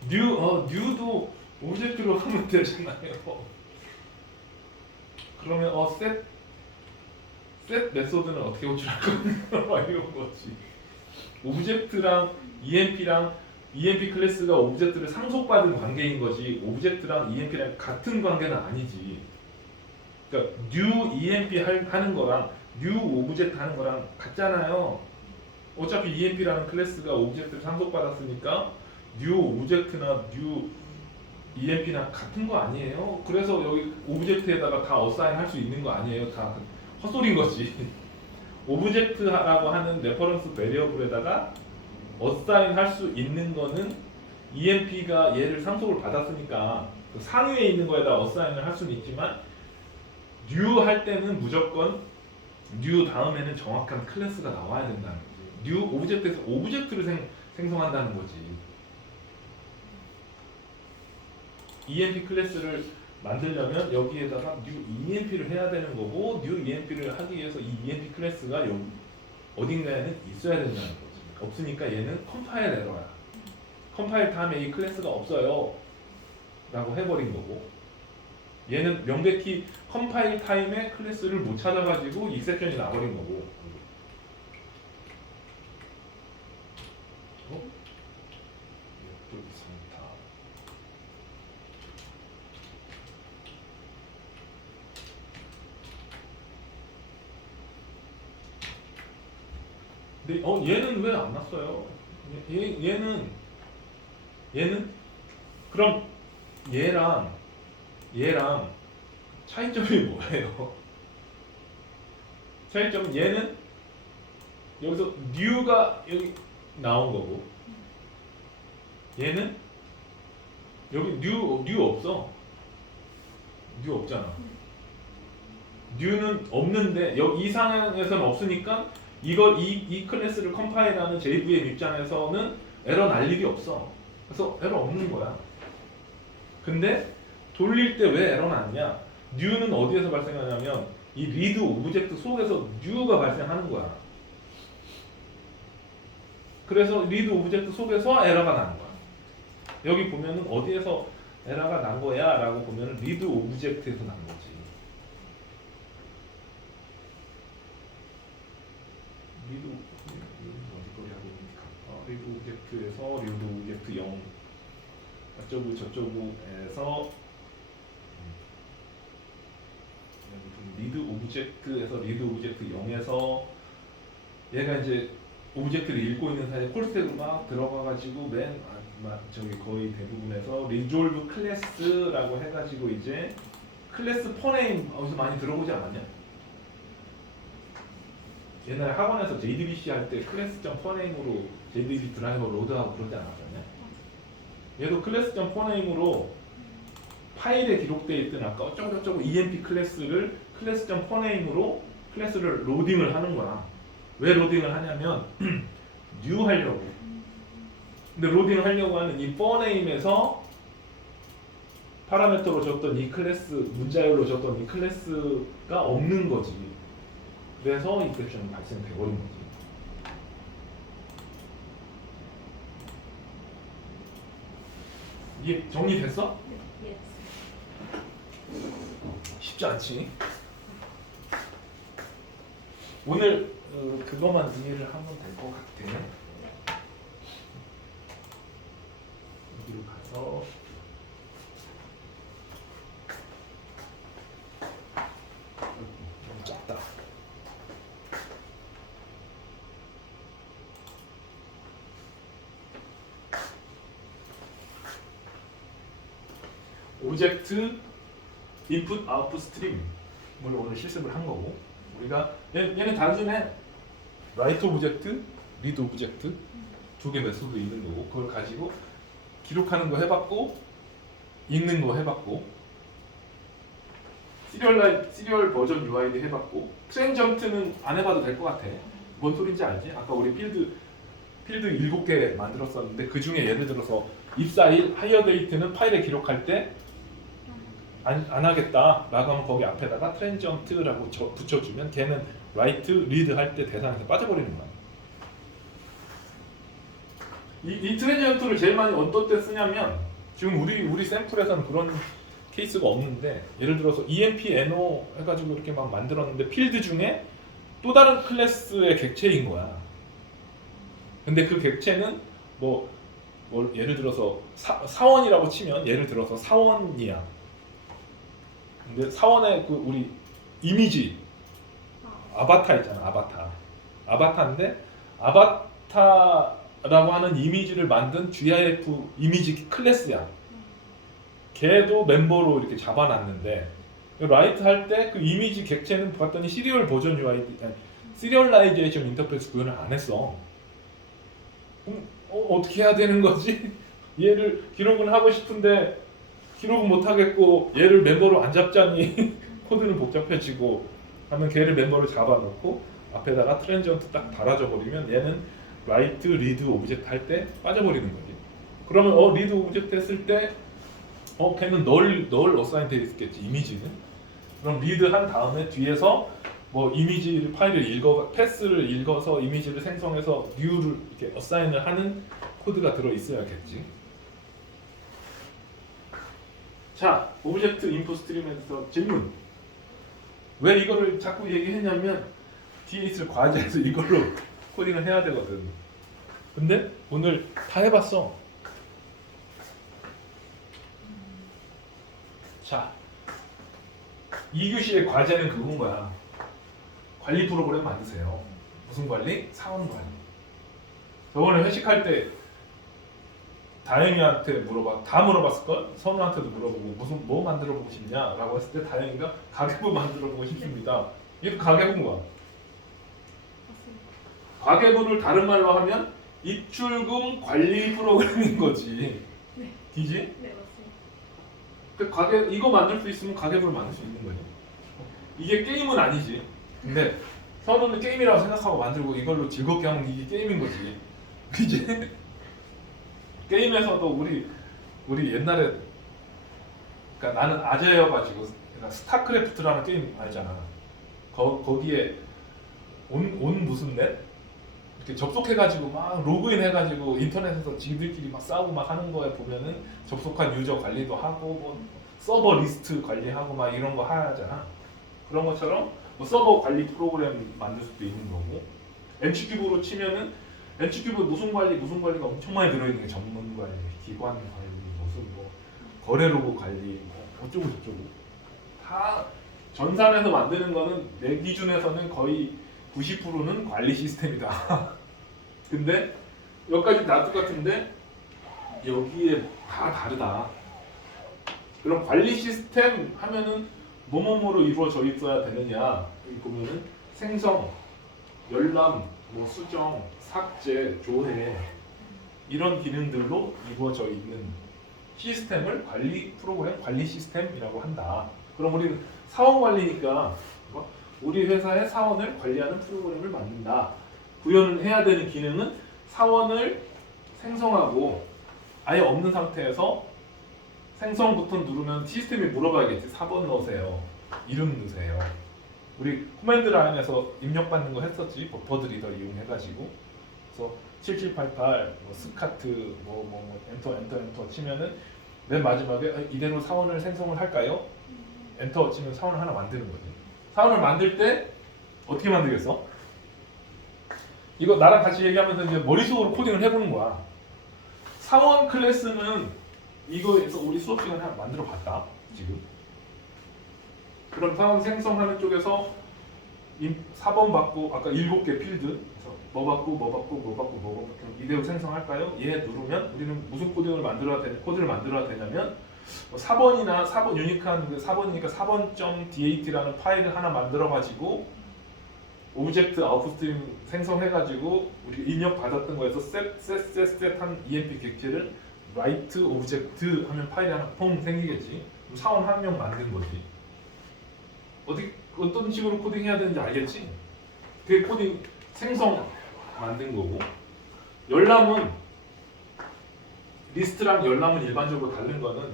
뉴도 오브젝트로 하면 되잖아요. 그러면 셋 메소드는 어떻게 호출할 거냐 이런 거지. 오브젝트랑 EMP 클래스가 오브젝트를 상속받은 관계인 거지 오브젝트랑 EMP랑 같은 관계는 아니지. 그러니까 new EMP 하는 거랑 new 오브젝트 하는 거랑 같잖아요. 어차피 EMP라는 클래스가 오브젝트를 상속받았으니까 new 오브젝트나 new EMP나 같은 거 아니에요? 그래서 여기 오브젝트에다가 다 어사인 할 수 있는 거 아니에요? 다 헛소리인 거지. 오브젝트라고 하는 레퍼런스 베리어블에다가 어사인 할 수 있는 거는 EMP가 얘를 상속을 받았으니까 그 상위에 있는 거에다 어사인을 할 수는 있지만 new 할 때는 무조건 new 다음에는 정확한 클래스가 나와야 된다는 거지. new 오브젝트에서 오브젝트를 생성한다는 거지. EMP 클래스를 만들려면 여기에다가 new EMP를 해야 되는 거고 new EMP를 하기 위해서 이 EMP 클래스가 어딘가에는 있어야 된다는 거지. 없으니까 얘는 컴파일 에러야. 컴파일 다음에 이 클래스가 없어요 라고 해버린 거고 얘는 명백히 컴파일 타임에 클래스를 못 찾아가지고 익셉션이 나버린 거고. 또 이상하다. 근데 얘는 왜 안 났어요? 얘는 그럼 얘랑 차이점이 뭐예요? 차이점은 얘는 여기서 new가 여기 나온 거고 얘는 여기 new 없어. new 없잖아. new는 없는데 여기 이 상황에서는 없으니까 이 클래스를 컴파일하는 JVM 입장에서는 에러 날 일이 없어. 그래서 에러 없는 거야. 근데 돌릴 때 왜 에러 났냐? new는 어디에서 발생하냐면 이 리드 오브젝트 속에서 new가 발생하는 거야. 그래서 리드 오브젝트 속에서 에러가 나는 거야. 여기 보면은 어디에서 에러가 난 거야? 라고 보면은 리드 오브젝트에서 난 거지. 리드 어디 거리 하고 리드 오브젝트에서 리드 오브젝트 0 저쪽에서 리드 오브젝트에서 리드 오브젝트 0에서 얘가 이제 오브젝트를 읽고 있는 사이에 콜스택으로 막 들어가가지고 저기 거의 대부분에서 리졸브 클래스라고 해가지고 이제 클래스 퍼네임 어디서 많이 들어보지 않았냐? 옛날에 학원에서 JDBC 할 때 클래스.점 퍼네임으로 JDBC 드라이버 로드하고 그러지 않았었냐? 얘도 클래스.점 퍼네임으로 파일에 기록되어 있던 아까 어쩌고저쩌고 EMP 클래스를 클래스.점 퍼네임으로 클래스를 로딩을 하는 거야. 왜 로딩을 하냐면 new 하려고. 근데 로딩을 하려고 하는 이 퍼네임에서 파라미터로 줬던 이 클래스, 문자열로 줬던 이 클래스가 없는 거지. 그래서 인셉션이 발생돼 버린 거지. 이게 정리됐어? 네. 쉽지 않지? 오늘 그것만 이해를 하면 될 것 같아. 여기로 가서 너무 작다. 오브젝트 인풋 아웃풋 스트림을 오늘 실습을 한 거고, 우리가 얘는 단순해. 라이트 오브젝트, 리드 오브젝트 두 개 메소드 있는 거고, 그걸 가지고 기록하는 거 해봤고 읽는 거 해봤고, 시리얼 버전 UID 해봤고, 트랜전트는 안 해봐도 될 것 같아. 뭔 소린지 알지? 아까 우리 필드 7개 만들었었는데 그 중에 예를 들어서 입사일 하이어데이트는 파일에 기록할 때 안 하겠다 라고 하면 거기 앞에다가 트랜전트라고 붙여주면 걔는 라이트, 리드 할 때 대상에서 빠져버리는 거야. 이 트랜전트를 제일 많이 어떤 때 쓰냐면, 지금 우리 샘플에서는 그런 케이스가 없는데, 예를 들어서 EMP NO 해가지고 이렇게 막 만들었는데 필드 중에 또 다른 클래스의 객체인 거야. 근데 그 객체는 뭐 예를 들어서 사원이라고 치면 예를 들어서 사원이야. 근데 사원의 그 우리 이미지 아바타 있잖아. 아바타인데 아바타라고 하는 이미지를 만든 GIF 이미지 클래스야. 걔도 멤버로 이렇게 잡아놨는데 라이트 할 때 그 이미지 객체는 봤더니 시리얼 버전 UID, 시리얼라이제이션 인터페이스 구현을 안 했어. 그럼 어떻게 해야 되는 거지? 얘를 기록은 하고 싶은데 기록은 못 하겠고 얘를 멤버로 안 잡자니 코드는 복잡해지고 하면 걔를 멤버로 잡아놓고 앞에다가 트랜전트 딱 달아줘 버리면 얘는 라이트, 리드 오브젝트 할 때 빠져버리는 거지. 그러면 리드 오브젝트 했을 때 걔는 널 어사인 돼 있겠지, 이미지는. 그럼 리드 한 다음에 뒤에서 뭐 이미지 파일을 패스를 읽어서 이미지를 생성해서 뉴를 이렇게 어사인을 하는 코드가 들어 있어야겠지. 자, 오브젝트 인풋 스트림에서 질문. 왜 이거를 자꾸 얘기했냐면 뒤에 있을 과제에서 이걸로 코딩을 해야 되거든. 근데 오늘 다 해봤어. 자, 2교시의 과제는 그건 거야. 관리 프로그램 만드세요. 무슨 관리? 사원 관리. 저번에 회식할 때 다영이한테 다 물어봤을걸? 선우한테도 물어보고 뭐 만들어 보고 싶냐? 라고 했을 때 다영이가 가계부 만들어 보고 싶습니다. 얘도 가계부인 거야. 가계부를 다른 말로 하면 입출금 관리 프로그램인 거지. 네. 기지? 네, 맞습니다. 이거 만들 수 있으면 가계부를 만들 수 있는 거지. 이게 게임은 아니지. 근데 선우는 게임이라고 생각하고 만들고 이걸로 즐겁게 하면 이게 게임인 거지. 이제 게임에서도 우리 옛날에 그러니까 나는 아재여가지고 그러니까 스타크래프트라는 게임 알잖아. 거기에 온 무슨 넷 이렇게 접속해가지고 막 로그인 해가지고 인터넷에서 지들끼리 막 싸우고 막 하는 거에 보면은 접속한 유저 관리도 하고 뭐 서버 리스트 관리하고 막 이런 거 하잖아. 그런 것처럼 뭐 서버 관리 프로그램 만들 수도 있는 거고 MC큐브로 치면은 MC큐브 무슨 관리가 엄청 많이 들어있는 게 전문 관리, 기관 관리, 무슨 뭐 거래 로그 관리, 뭐 어쩌고 저쩌고 다 전산에서 만드는 거는 내 기준에서는 거의 90%는 관리 시스템이다. 근데 여기까지 다 똑같은데 여기에 다 다르다. 그럼 관리 시스템 하면은 뭐뭐뭐로 이루어져 있어야 되느냐? 여기 보면은 생성, 열람, 뭐 수정, 삭제, 조회 이런 기능들로 이루어져 있는 시스템을 관리 프로그램, 관리 시스템이라고 한다. 그럼 우리는 사원 관리니까 우리 회사의 사원을 관리하는 프로그램을 만든다. 구현을 해야 되는 기능은 사원을 생성하고 아예 없는 상태에서 생성 버튼 누르면 시스템이 물어봐야겠지. 4번 넣으세요. 이름 넣으세요. 우리 코맨드 라인에서 입력받는 거 했었지. 버퍼드 리더 이용해가지고. 그래서 7788, 뭐 스카트, 뭐 엔터 치면은 맨 마지막에 이대로 사원을 생성을 할까요? 엔터 치면 사원을 하나 만드는 거지. 사원을 만들 때 어떻게 만들겠어? 이거 나랑 같이 얘기하면서 이제 머릿속으로 코딩을 해보는 거야. 사원 클래스는 이거에서 우리 수업 시간에 하나 만들어 봤다. 지금. 그럼 사원 생성하는 쪽에서 4번 받고 아까 7개 필드 그래서 뭐 받고 이대로 생성할까요? 얘 누르면 우리는 무슨 코드를 만들어야 되냐면 4번이나 4번 유니크한 그 4번이니까 4번.dat라는 파일을 하나 만들어 가지고 오브젝트 아웃풋스트림 생성해 가지고 우리 입력 받았던 거에서 set 한 EMP 객체를 write 오브젝트 하면 파일이 하나 퐁 생기겠지. 그럼 사원 한 명 만든 거지. 어떤 식으로 코딩해야 되는지 알겠지? 그게 코딩 생성 만든 거고 열람은 리스트랑 열람은 일반적으로 다른 거는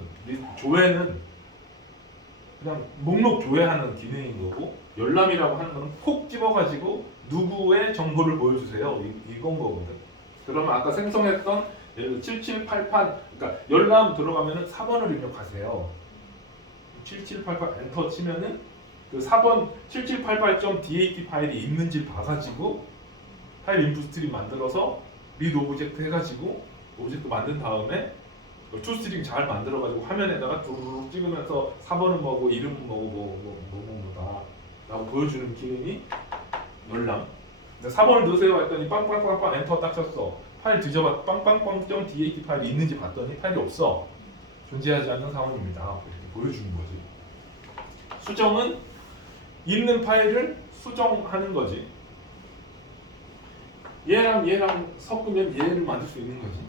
조회는 그냥 목록 조회하는 기능인 거고 열람이라고 하는 거는 콕 집어가지고 누구의 정보를 보여주세요 이건 거거든. 그러면 아까 생성했던 예를 들어 7788 그러니까 열람 들어가면은 4번을 입력하세요. 7788 엔터 치면은 그 4번 7788.dat 파일이 있는지 봐가지고 파일 인풋 스트림 만들어서 리드 오브젝트 해가지고 오브젝트 만든 다음에 투스트링 잘 만들어가지고 화면에다가 뚜루룩 찍으면서 4번은 뭐고 이름은 뭐다 라고 보여주는 기능이 열람. 4번을 넣으세요 했더니 빵빵빵빵 엔터 딱 쳤어. 파일 뒤져봐 빵빵빵.dat 파일이 있는지 봤더니 파일이 없어. 존재하지 않는 상황입니다. 이렇게 보여주는 거지. 수정은 있는 파일을 수정하는 거지. 얘랑 섞으면 얘를 만들 수 있는 거지.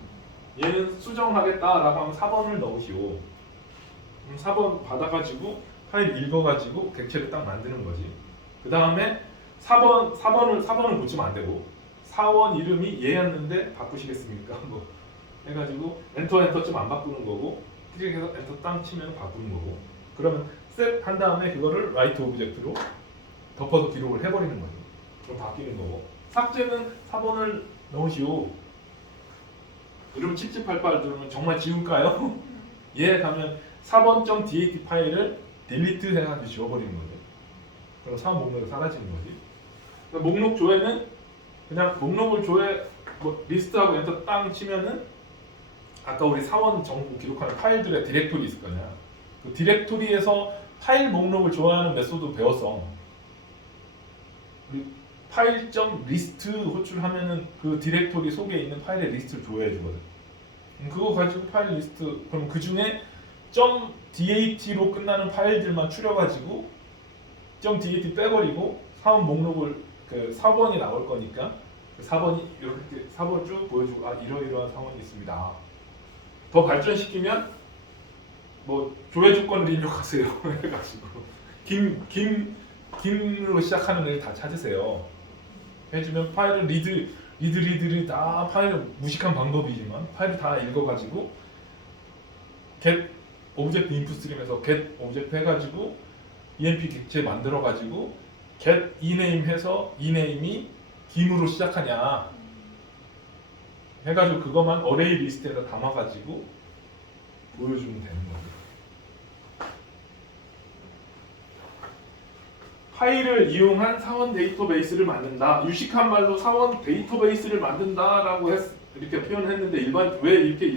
얘는 수정하겠다라고 하면 4번을 넣으시오. 4번 받아가지고 파일 읽어가지고 객체를 딱 만드는 거지. 그 다음에 4번을 고치면 안 되고 4원 이름이 얘였는데 바꾸시겠습니까? 뭐 해가지고 엔터쯤 안 바꾸는 거고 클릭해서 엔터 땅 치면 바꾸는 거고 그러면 셋 한 다음에 그거를 라이트 오브젝트로 덮어서 기록을 해버리는 거죠. 그럼 바뀌는 거고 삭제는 4번을 넣으시오. 이러면 7788 들으면 정말 지울까요? 얘 가면 4번.dat 파일을 딜리트 해가지고 지워버리는 거죠. 그럼 사원 목록이 사라지는 거지. 그러니까 목록 조회는 그냥 목록을 조회 뭐 리스트하고 엔터 땅 치면은 아까 우리 사원 정보 기록하는 파일들의 디렉토리 있을 거냐. 그 디렉토리에서 파일 목록을 조회하는 메소드 배웠어. 우리 파일.리스트 호출하면은 그 디렉토리 속에 있는 파일의 리스트를 조회해 주거든. 그거 가지고 파일 리스트 그럼 그 중에 .dat로 끝나는 파일들만 추려가지고 .dat 빼버리고 사원 목록을 그 4번이 나올 거니까 그 4번이 이렇게 4번 쭉 보여주고 이러이러한 상황이 있습니다. 더 발전시키면 뭐 조회 조건을 입력하세요 해가지고 김 김으로 시작하는 애를 다 찾으세요. 해주면 파일을 리드 다 파일을 무식한 방법이지만 파일을 다 읽어가지고 get 오브젝트 인풋 스트림에서 get 오브젝트 해가지고 enp 객체 만들어가지고 get ename 해서 ename이 김으로 시작하냐 해가지고 그것만 어레이 리스트에다 담아가지고 보여주면 되는 거죠. 파일을 이용한 사원 데이터베이스를 만든다. 유식한 말로 사원 데이터베이스를 만든다라고 이렇게 표현했는데 왜 이렇게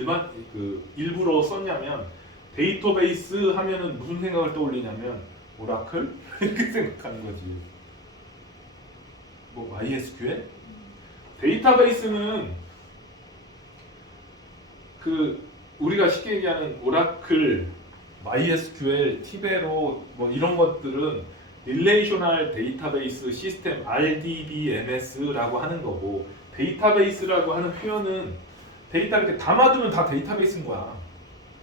일부러 썼냐면 데이터베이스 하면은 무슨 생각을 떠올리냐면 오라클 이렇게 생각하는 거지. 뭐 MySQL? 데이터베이스는 우리가 쉽게 얘기하는 오라클, MySQL, 티베로 뭐 이런 것들은 릴레이셔널 데이터베이스 시스템 RDBMS라고 하는 거고 데이터베이스라고 하는 표현은 데이터를 이렇게 담아두면 다 데이터베이스인 거야.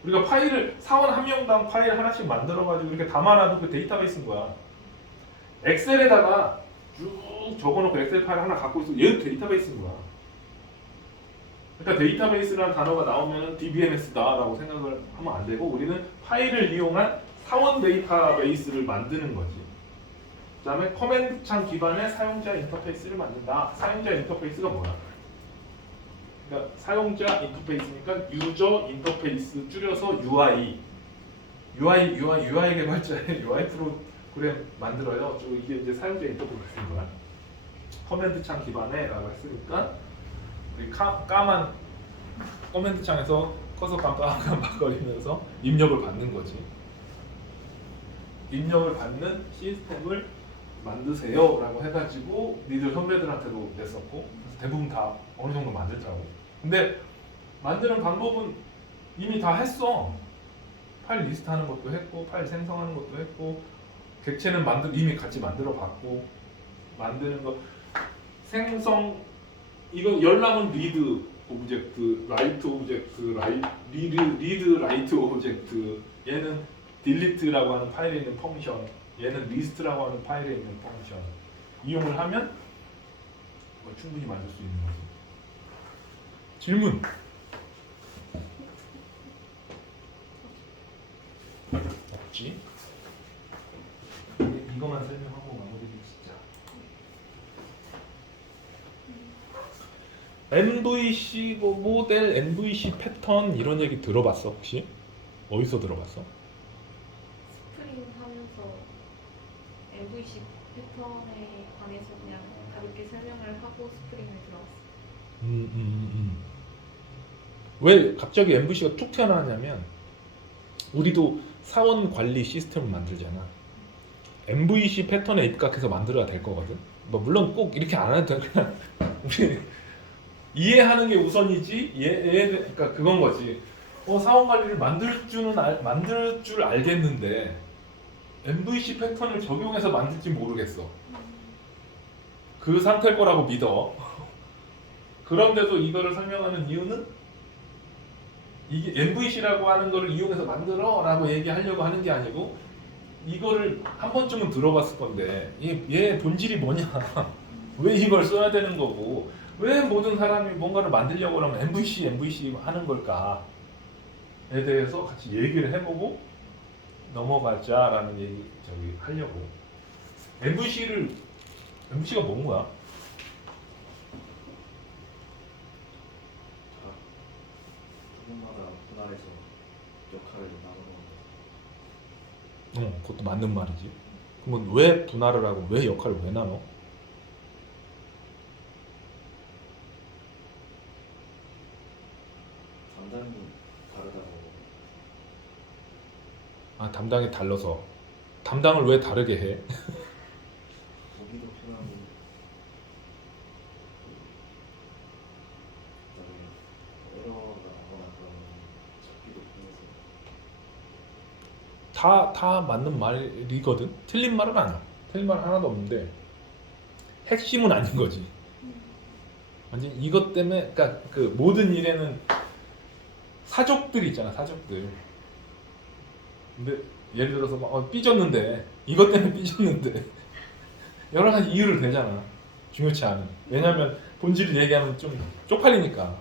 우리가 파일을 사원 한 명당 파일 하나씩 만들어가지고 이렇게 담아놔도 그 데이터베이스인 거야. 엑셀에다가 쭉 적어놓고 엑셀 파일 하나 갖고 있으면 얘도 데이터베이스인 거야. 그러니까 데이터베이스라는 단어가 나오면 DBMS다라고 생각을 하면 안 되고 우리는 파일을 이용한 사원 데이터베이스를 만드는 거지. 그 다음에 커맨드 창 기반의 사용자 인터페이스를 만든다. 사용자 인터페이스가 뭐야? 그러니까 사용자 인터페이스니까 유저 인터페이스 줄여서 UI. UI 개발자의 UI 프로그램 만들어요. 이게 이제 사용자 인터페이스인 거야. 커맨드 창 기반에라고 했으니까 우리 까만 커맨드 창에서 커서 깜빡깜빡거리면서 입력을 받는 거지. 입력을 받는 시스템을 만드세요라고 해가지고 니들 선배들한테도 냈었고 그래서 대부분 다 어느 정도 만들더라고. 근데 만드는 방법은 이미 다 했어. 파일 리스트하는 것도 했고 파일 생성하는 것도 했고 객체는 이미 같이 만들어봤고 만드는 거 생성 이건 열람은 리드 오브젝트, 라이트 오브젝트, 리드 라이트 오브젝트 얘는 딜리트라고 하는 파일에 있는 펑션 얘는 리스트라고 하는 파일에 있는 펑션 이용을 하면 충분히 만들 수 있는 거지. 질문? 없지? 이거만 설명하고 마무리 짓자. MVC 모델, MVC 패턴 이런 얘기 들어봤어 혹시? 어디서 들어봤어? 스프링 하면서 MVC 패턴에 관해서 그냥 가볍게 설명을 하고 스프링을 들어왔어. 왜 갑자기 MVC가 툭 튀어나왔냐면 우리도 사원 관리 시스템을 만들잖아. MVC 패턴에 입각해서 만들어야 될 거거든. 뭐 물론 꼭 이렇게 안 해도 돼. 그냥 우리 이해하는 게 우선이지. 그러니까 그건 거지. 사원 관리를 만들 줄 알겠는데 MVC 패턴을 적용해서 만들지 모르겠어. 그 상태일 거라고 믿어. 그런데도 이거를 설명하는 이유는 이게 MVC라고 하는 거를 이용해서 만들어라고 얘기하려고 하는 게 아니고 이거를 한 번쯤은 들어봤을 건데 얘 본질이 뭐냐? 왜 이걸 써야 되는 거고 왜 모든 사람이 뭔가를 만들려고 하면 MVC 하는 걸까에 대해서 같이 얘기를 해보고 넘어가자라는 얘기 하려고. MVC가 뭔 거야? 부분마다 분할해서 역할을 나누는 그것도 맞는 말이지. 그러면 왜 분할을 하고 왜 역할을 왜 나눠? 담당이 다르다고. 담당이 달라서. 담당을 왜 다르게 해? 보기도 편하고 그다음에 에러가 나거나 그러면 찾기도 편해서. 다 맞는 말이거든. 틀린 말은 아니야. 틀린 말 하나도 없는데 핵심은 아닌 거지. 완전 이것 때문에 그러니까 그 모든 일에는 사족들 있잖아. 사족들. 근데 예를 들어서 막 삐졌는데 이것 때문에 삐졌는데 여러 가지 이유를 대잖아. 중요치 않은. 왜냐하면 본질을 얘기하면 좀 쪽팔리니까.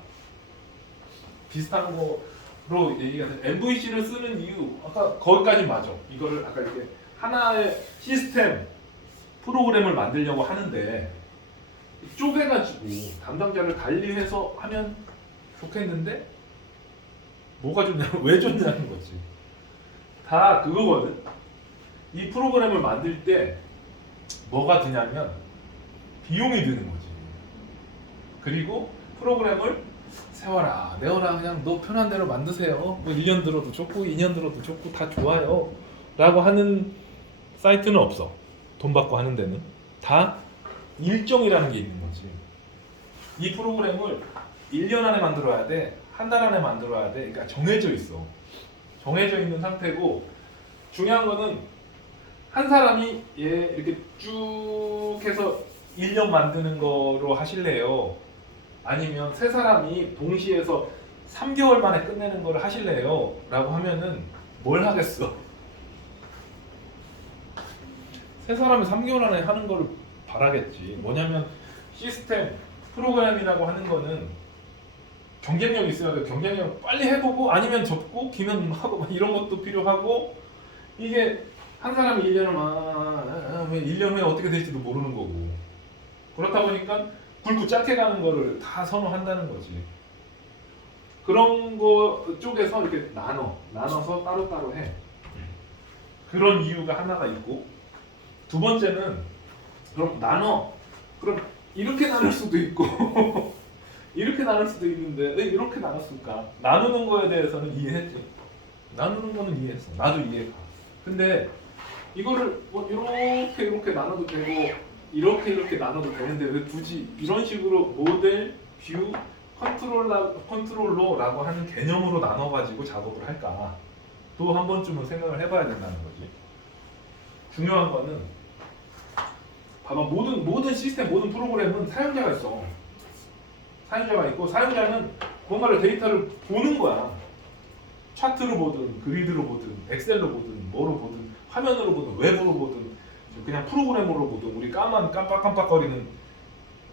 비슷한 거로 얘기가 돼. MVC를 쓰는 이유 아까 거기까지 맞아. 이거를 아까 이렇게 하나의 시스템 프로그램을 만들려고 하는데 쪼개가지고 담당자를 관리해서 하면 좋겠는데 뭐가 좋냐면 왜 좋냐는 거지. 다 그거거든. 이 프로그램을 만들 때 뭐가 드냐면 비용이 드는 거지. 그리고 프로그램을 세워라 내워라 그냥 너 편한 대로 만드세요. 뭐 1년 들어도 좋고 2년 들어도 좋고 다 좋아요 라고 하는 사이트는 없어. 돈 받고 하는 데는 다 일정이라는 게 있는 거지. 이 프로그램을 1년 안에 만들어야 돼, 한 달 안에 만들어야 돼. 그러니까 정해져 있어. 정해져 있는 상태고, 중요한 거는 한 사람이 얘 이렇게 쭉 해서 1년 만드는 거로 하실래요? 아니면 세 사람이 동시에서 3개월 만에 끝내는 걸 하실래요? 라고 하면은 뭘 하겠어? 세 사람이 3개월 안에 하는 거를 바라겠지. 뭐냐면 시스템 프로그램이라고 하는 거는 경쟁력이 있어야 돼. 경쟁력 빨리 해보고 아니면 접고 기면 하고 막 이런 것도 필요하고, 이게 한 사람이 1년을 막 1년 후에 어떻게 될지도 모르는 거고, 그렇다 보니까 굵고 짧게 가는 거를 다 선호한다는 거지. 그런 거 쪽에서 이렇게 나눠서 따로따로 해. 그런 이유가 하나가 있고, 두 번째는 그럼 그럼 이렇게 나눌 수도 있고 이렇게 나눌 수도 있는데 왜 이렇게 나눴을까? 나누는 거에 대해서는 이해했지. 나누는 거는 이해했어. 나도 이해가. 근데 이거를 뭐 이렇게 나눠도 되고 이렇게 나눠도 되는데 왜 굳이 이런 식으로 모델, 뷰, 컨트롤러라고 하는 개념으로 나눠가지고 작업을 할까? 또 한 번쯤은 생각을 해봐야 된다는 거지. 중요한 거는 봐봐, 모든 시스템, 모든 프로그램은 사용자가 있어. 사용자가 있고, 사용자는 뭔가를 데이터를 보는 거야. 차트로 보든 그리드로 보든 엑셀로 보든 뭐로 보든 화면으로 보든 외부로 보든 그냥 프로그램으로 보든, 우리 깜빡깜빡거리는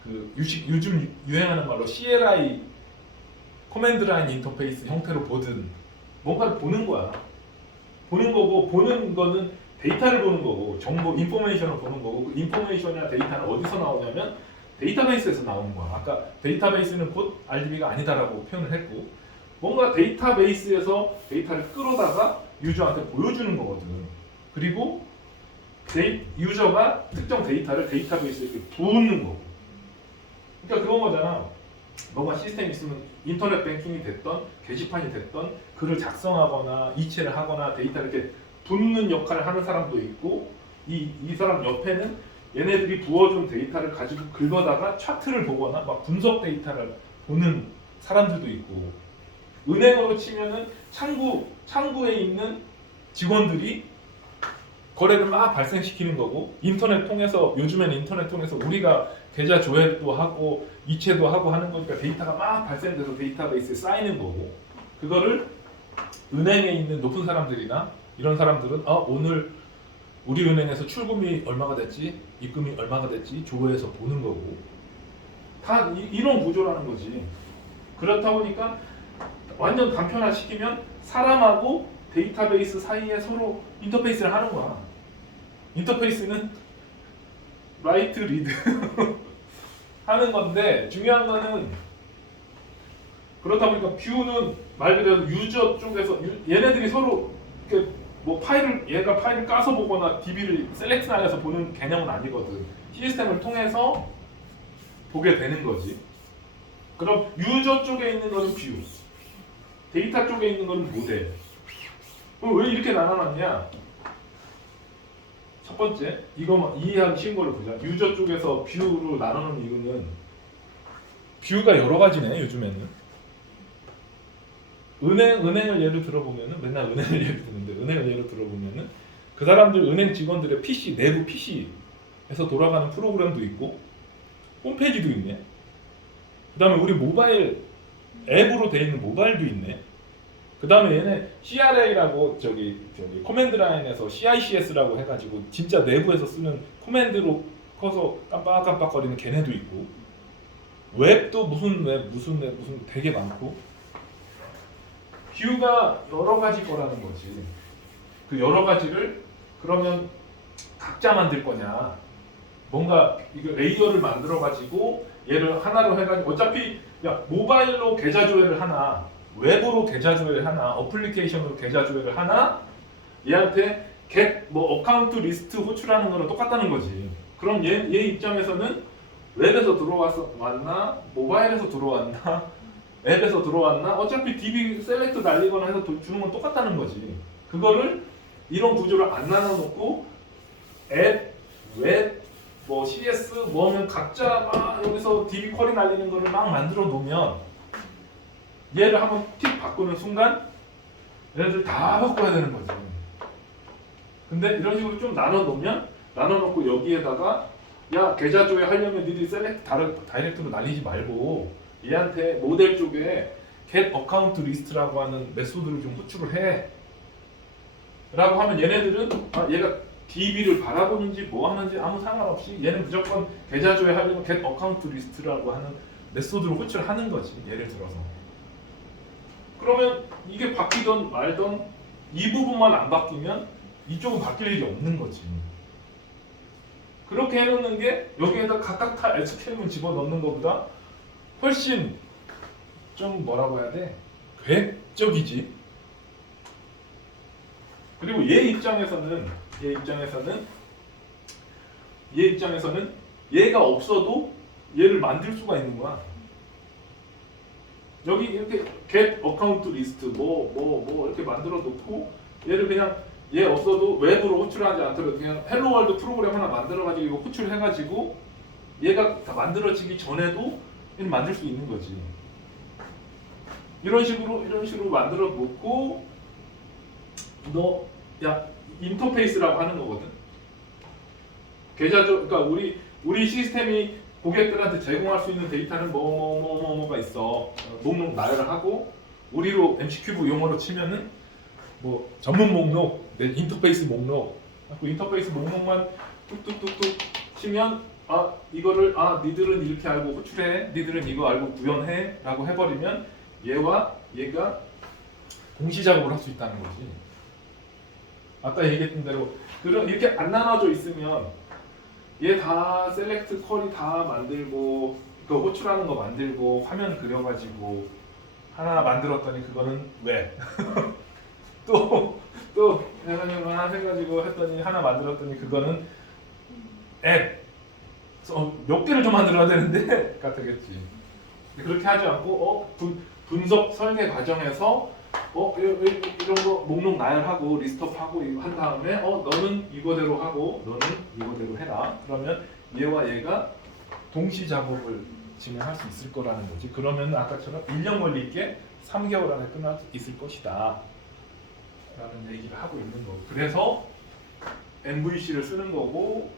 그 요즘 유행하는 말로 CLI 커맨드 라인 인터페이스 형태로 보든 뭔가를 보는 거야. 보는 거고, 보는 거는 데이터를 보는 거고, 정보, 인포메이션을 보는 거고, 그 인포메이션이나 데이터는 어디서 나오냐면 데이터베이스에서 나오는 거야. 아까 데이터베이스는 곧 RDB가 아니다라고 표현을 했고, 뭔가 데이터베이스에서 데이터를 끌어다가 유저한테 보여주는 거거든. 그리고 유저가 특정 데이터를 데이터베이스에 이렇게 부는 거고. 그러니까 그런 거잖아. 뭔가 시스템이 있으면 인터넷 뱅킹이 됐던 게시판이 됐던 글을 작성하거나 이체를 하거나 데이터를 이렇게 붓는 역할을 하는 사람도 있고, 이 사람 옆에는 얘네들이 부어준 데이터를 가지고 긁어다가 차트를 보거나 막 분석 데이터를 보는 사람들도 있고, 은행으로 치면은 창구에 있는 직원들이 거래를 막 발생시키는 거고, 인터넷 통해서, 요즘에는 인터넷 통해서 우리가 계좌 조회도 하고 이체도 하고 하는 거니까 데이터가 막 발생돼서 데이터베이스에 쌓이는 거고, 그거를 은행에 있는 높은 사람들이나 이런 사람들은 오늘 우리 은행에서 출금이 얼마가 됐지, 입금이 얼마가 됐지 조회해서 보는 거고, 다 이런 구조라는 거지. 그렇다 보니까 완전 단편화시키면 사람하고 데이터베이스 사이에 서로 인터페이스를 하는 거야. 인터페이스는 라이트 리드 하는 건데, 중요한 거는 그렇다 보니까 뷰는 말 그대로 유저 쪽에서 얘네들이 서로 이렇게 뭐 얘가 파일을 까서 보거나 DB를 셀렉트해서 보는 개념은 아니거든. 시스템을 통해서 보게 되는 거지. 그럼 유저 쪽에 있는 거는 뷰, 데이터 쪽에 있는 거는 모델. 그럼 왜 이렇게 나눠놨냐? 첫 번째, 이거만 이해하기 쉬운 걸로 보자. 유저 쪽에서 뷰로 나누는 이유는, 뷰가 여러 가지네 요즘에는. 은행을 예를 들어보면은, 맨날 은행을 예를 드는데, 은행을 예를 들어보면은 그 사람들 은행 직원들의 PC, 내부 PC에서 돌아가는 프로그램도 있고 홈페이지도 있네. 그 다음에 우리 모바일 앱으로 돼 있는 모바일도 있네. 그 다음에 얘네 CRA라고 저기 커맨드 라인에서 CICS라고 해가지고 진짜 내부에서 쓰는 커서 깜빡깜빡거리는 걔네도 있고, 웹도 무슨 되게 많고, 뷰가 여러 가지 거라는 거지. 그 여러 가지를 그러면 각자 만들 거냐, 뭔가 이거 레이어를 만들어 가지고 얘를 하나로 해가지고, 어차피 야 모바일로 계좌 조회를 하나, 웹으로 계좌 조회를 하나, 어플리케이션으로 계좌 조회를 하나, 얘한테 get 뭐 어카운트 리스트 호출하는 거는 똑같다는 거지. 그럼 얘 입장에서는 웹에서 왔나, 모바일에서 들어왔나, 앱에서 들어왔나, 어차피 DB 셀렉트 날리거나 해서 주는 건 똑같다는 거지. 그거를 이런 구조를 안 나눠놓고 앱, 웹, 뭐 CS 뭐 하면 각자 막 여기서 DB 쿼리 날리는 거를 막 만들어 놓으면, 얘를 한번 틱 바꾸는 순간 얘네들 다 바꿔야 되는 거지. 근데 이런 식으로 좀 나눠 놓고 여기에다가 야 계좌 조회 하려면 니들이 셀렉트 다이렉트로 날리지 말고 얘한테 모델 쪽에 get account list라고 하는 메소드를 좀 호출을 해 라고 하면, 얘네들은 얘가 DB를 바라보는지 뭐 하는지 아무 상관없이 얘는 무조건 계좌 조회 하려면 get account list라고 하는 메소드를 호출하는 거지, 예를 들어서. 그러면 이게 바뀌던 말던 이 부분만 안 바뀌면 이쪽은 바뀔 일이 없는 거지. 그렇게 해놓는 게 여기에다 각각 다 SQL문 집어넣는 것보다 훨씬 좀 뭐라고 해야 돼? 계획적이지. 그리고 얘 입장에서는 얘가 없어도 얘를 만들 수가 있는 거야. 여기 이렇게 get account list 뭐 이렇게 만들어 놓고, 얘를 그냥 얘 없어도 웹으로 호출하지 않더라도 그냥 헬로 월드 프로그램 하나 만들어 가지고 이거 호출해 가지고 얘가 다 만들어지기 전에도 얘를 만들 수 있는 거지. 이런 식으로 만들어 놓고, 야 인터페이스라고 하는 거거든. 그러니까 우리 시스템이 고객들한테 제공할 수 있는 데이터는 뭐가 있어. 목록 나열을 하고, 우리로 MC큐브 용어로 치면은 뭐 전문 목록, 인터페이스 목록, 그 인터페이스 목록만 뚝뚝뚝뚝 치면 이거를 니들은 이렇게 알고 호출해, 니들은 이거 알고 구현해라고 해버리면 얘와 얘가 동시 작업을 할 수 있다는 거지. 아까 얘기했던 대로 이렇게 안 나눠져 있으면 얘 다 셀렉트 쿼리 다 만들고, 그 호출하는 거 만들고, 화면 그려가지고 하나 만들었더니 그거는 왜? 또 대단히 하나 해가지고 했더니 하나 만들었더니 그거는 앱. 몇 개를 좀 만들어야 되는데 같겠지. 그렇게 하지 않고 분석 설계 과정에서 이런 거 목록 나열하고 리스트업하고 이거 한 다음에 너는 이거대로 하고 너는 이거대로 해라. 그러면 얘와 얘가 동시 작업을 진행할 수 있을 거라는 거지. 그러면 아까처럼 1년 걸릴 게 3개월 안에 끝날 수 있을 것이다 라는 얘기를 하고 있는 거고, 그래서 MVC를 쓰는 거고,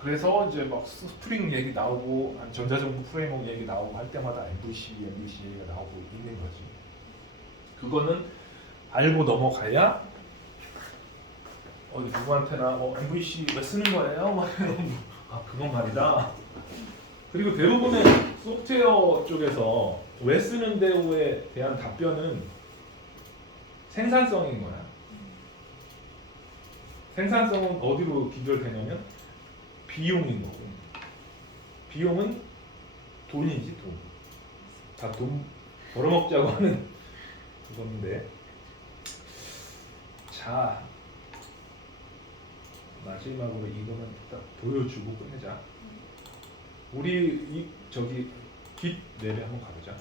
그래서 이제 막 스프링 얘기 나오고 전자정보 프레임워크 얘기 나오고 할 때마다 MVC 얘기가 나오고 있는 거지. 그거는 알고 넘어가야 누구한테나 MVC 왜 쓰는 거예요? 그건 말이다. 그리고 대부분의 소프트웨어 쪽에서 왜 쓰는데에 대한 답변은 생산성인 거야. 생산성은 어디로 기절되냐면 비용인 거고, 비용은 돈이지, 돈. 다 돈 벌어먹자고 하는 그건데. 자, 마지막으로 이거는 딱 보여주고 끝내자. 우리 깃 랩에 한번 가보자.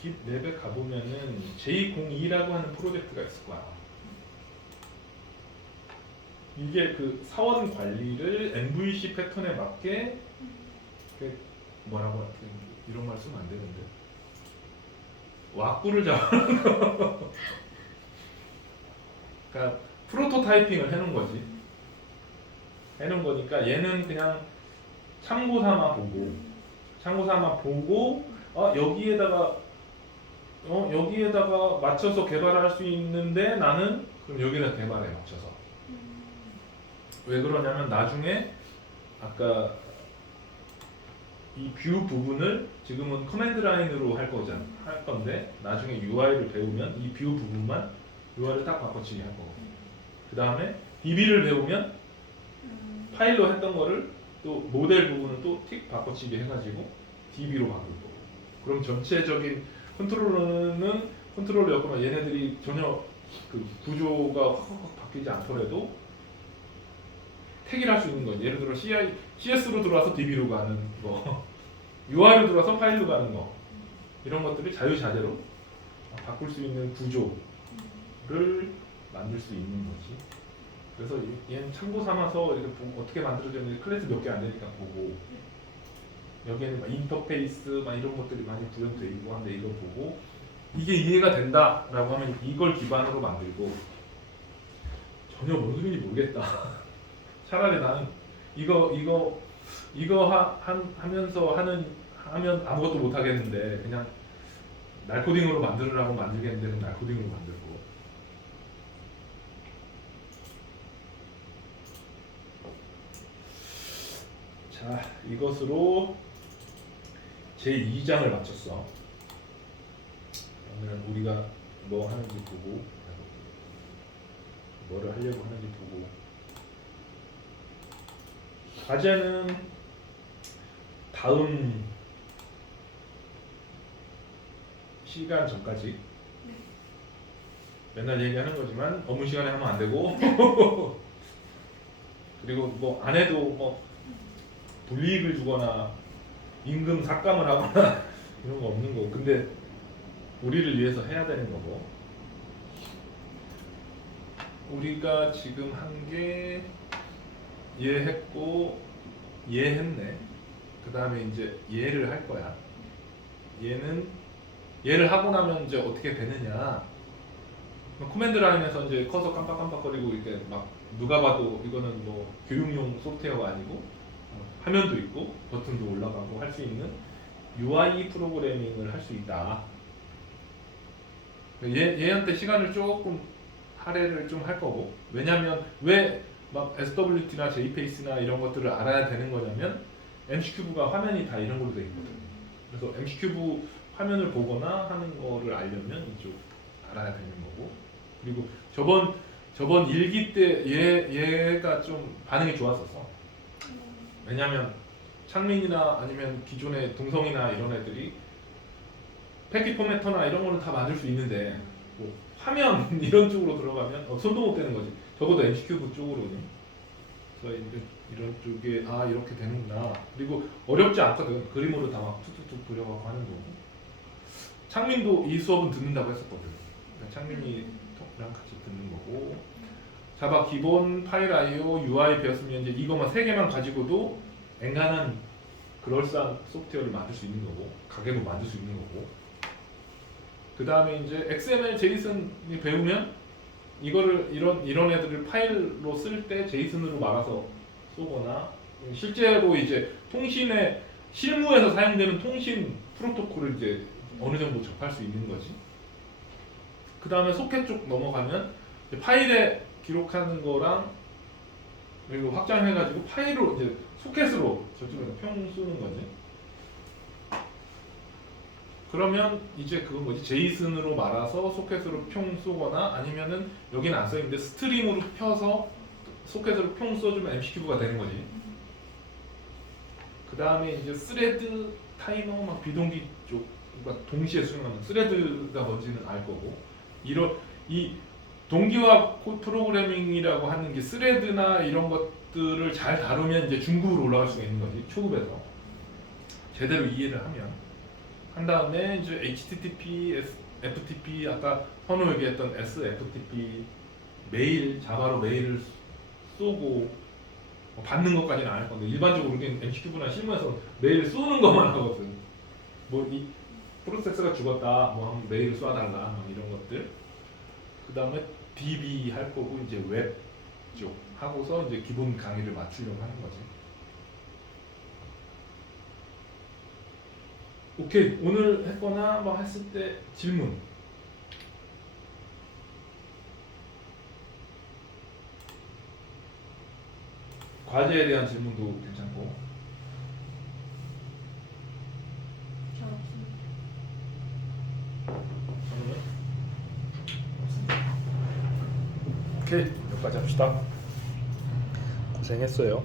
깃 랩에 가보면은 J02라고 하는 프로젝트가 있을 거야. 이게 그 사원 관리를 MVC 패턴에 맞게 뭐라고 이런 말 쓰면 안 되는데 왁구를 잡는 거. 그러니까 프로토타이핑을 해놓은 거지. 해놓은 거니까 얘는 그냥 참고 삼아 보고 여기에다가 맞춰서 개발할 수 있는데 나는 그럼 여기다 개발해 맞춰서. 왜 그러냐면 나중에 아까 이 뷰 부분을 지금은 커맨드 라인으로 할 건데 나중에 UI를 배우면 이 뷰 부분만 UI를 딱 바꿔치기 할 거고 그 다음에 DB를 배우면 파일로 했던 거를 또 모델 부분을 또 틱 바꿔치기 해가지고 DB로 바꿀 거고 그럼 전체적인 컨트롤러 였거나 얘네들이 전혀 그 구조가 확 바뀌지 않더라도 택일 할 수 있는 거지. 예를 들어 CS로 들어와서 DB로 가는 거 UI로 들어와서 파일로 가는 거 이런 것들을 자유자재로 바꿀 수 있는 구조를 만들 수 있는 거지. 그래서 얘는 참고 삼아서 이렇게 어떻게 만들어졌는지 클래스 몇 개 안 되니까 보고 여기에는 막 인터페이스 막 이런 것들이 많이 구현되어 있고 한데 이거 보고 이게 이해가 된다라고 하면 이걸 기반으로 만들고 전혀 뭔 소리인지 모르겠다. 차라리 나는 이거 하면서 하면 아무것도 못 하겠는데 그냥 날코딩으로 만들으라고 만들겠는데 날코딩으로 만들고. 자, 이것으로 제2장을 마쳤어. 그러면 우리가 뭐 하는지 보고 뭐를 하려고 하는지 보고 과제는 다음 시간 전까지 맨날 얘기하는 거지만 업무 시간에 하면 안 되고 그리고 뭐 안 해도 뭐 불이익을 주거나 임금 삭감을 하거나 이런 거 없는 거고 근데 우리를 위해서 해야 되는 거고 우리가 지금 한 게 얘했고 얘했네. 그 다음에 이제 얘를 할 거야. 얘를 하고 나면 이제 어떻게 되느냐. 코맨드 라인에서 이제 커서 깜빡깜빡거리고 이렇게 막 누가 봐도 이거는 뭐 교육용 소프트웨어가 아니고 화면도 있고 버튼도 올라가고 할 수 있는 UI 프로그래밍을 할 수 있다. 얘한테 시간을 조금 할애를 좀 할 거고 왜냐면 왜 막 SWT나 JPace나 이런 것들을 알아야 되는 거냐면 MC큐브가 화면이 다 이런 걸로 돼 있거든. 그래서 MC큐브 화면을 보거나 하는 거를 알려면 이쪽 알아야 되는 거고 그리고 저번 일기 때 얘가 좀 반응이 좋았었어. 왜냐면 창민이나 아니면 기존의 동성이나 이런 애들이 패킷 포매터나 이런 거는 다 만들 수 있는데 뭐 화면 이런 쪽으로 들어가면 손도 못 대는 거지. 적어도 MC큐브 쪽으로는. 그래서 이런 쪽에 이렇게 되는구나. 그리고 어렵지 않거든. 그림으로 다 막 툭툭툭 그려가고 하는 거고. 창민도 이 수업은 듣는다고 했었거든. 그러니까 창민이랑 같이 듣는 거고. 자바 기본 파일 I/O UI 배웠으면 이제 이것만 3개만 가지고도 엔간한 그럴싸한 소프트웨어를 만들 수 있는 거고 가게도 만들 수 있는 거고 그 다음에 이제 XML, JSON이 배우면 이거를 이런 애들을 파일로 쓸 때 JSON으로 말아서 쏘거나 실제로 이제 통신의 실무에서 사용되는 통신 프로토콜을 이제 어느 정도 접할 수 있는 거지. 그 다음에 소켓 쪽 넘어가면 파일에 기록하는 거랑 그리고 확장해가지고 파일로 이제 소켓으로 저쪽에서 평 쏘는 거지. 그러면 이제 그건 뭐지? 제이슨으로 말아서 소켓으로 평 쏘거나 아니면은 여기는 안 써있는데 스트림으로 펴서 소켓으로 평 쏘주면 MC큐브가 되는 거지. 그 다음에 이제 스레드, 타이머, 막 비동기 쪽, 그러니까 동시에 수행하는 스레드가 뭔지는 알 거고 이 동기화 프로그래밍이라고 하는 게 스레드나 이런 것들을 잘 다루면 이제 중급으로 올라갈 수가 있는 거지. 초급에서 제대로 이해를 한 다음에 이제 HTTP, FTP 아까 현우 얘기했던 SFTP 메일 자바로 메일을 쏘고 받는 것까지는 안 할 건데 일반적으로 우리는 MC큐브나 실무에서 메일 쏘는 것만 하거든. 뭐 프로세스가 죽었다. 뭐 한번 메일 쏴달라. 뭐 이런 것들. 그 다음에 DB 할 거고 이제 웹 쪽 하고서 이제 기본 강의를 맞추려고 하는 거지. 오케이. 오늘 했거나 뭐 했을 때 질문. 과제에 대한 질문도 괜찮고. 저 없습니다. 저는 없습니다. 오케이. 여기까지 합시다. 고생했어요.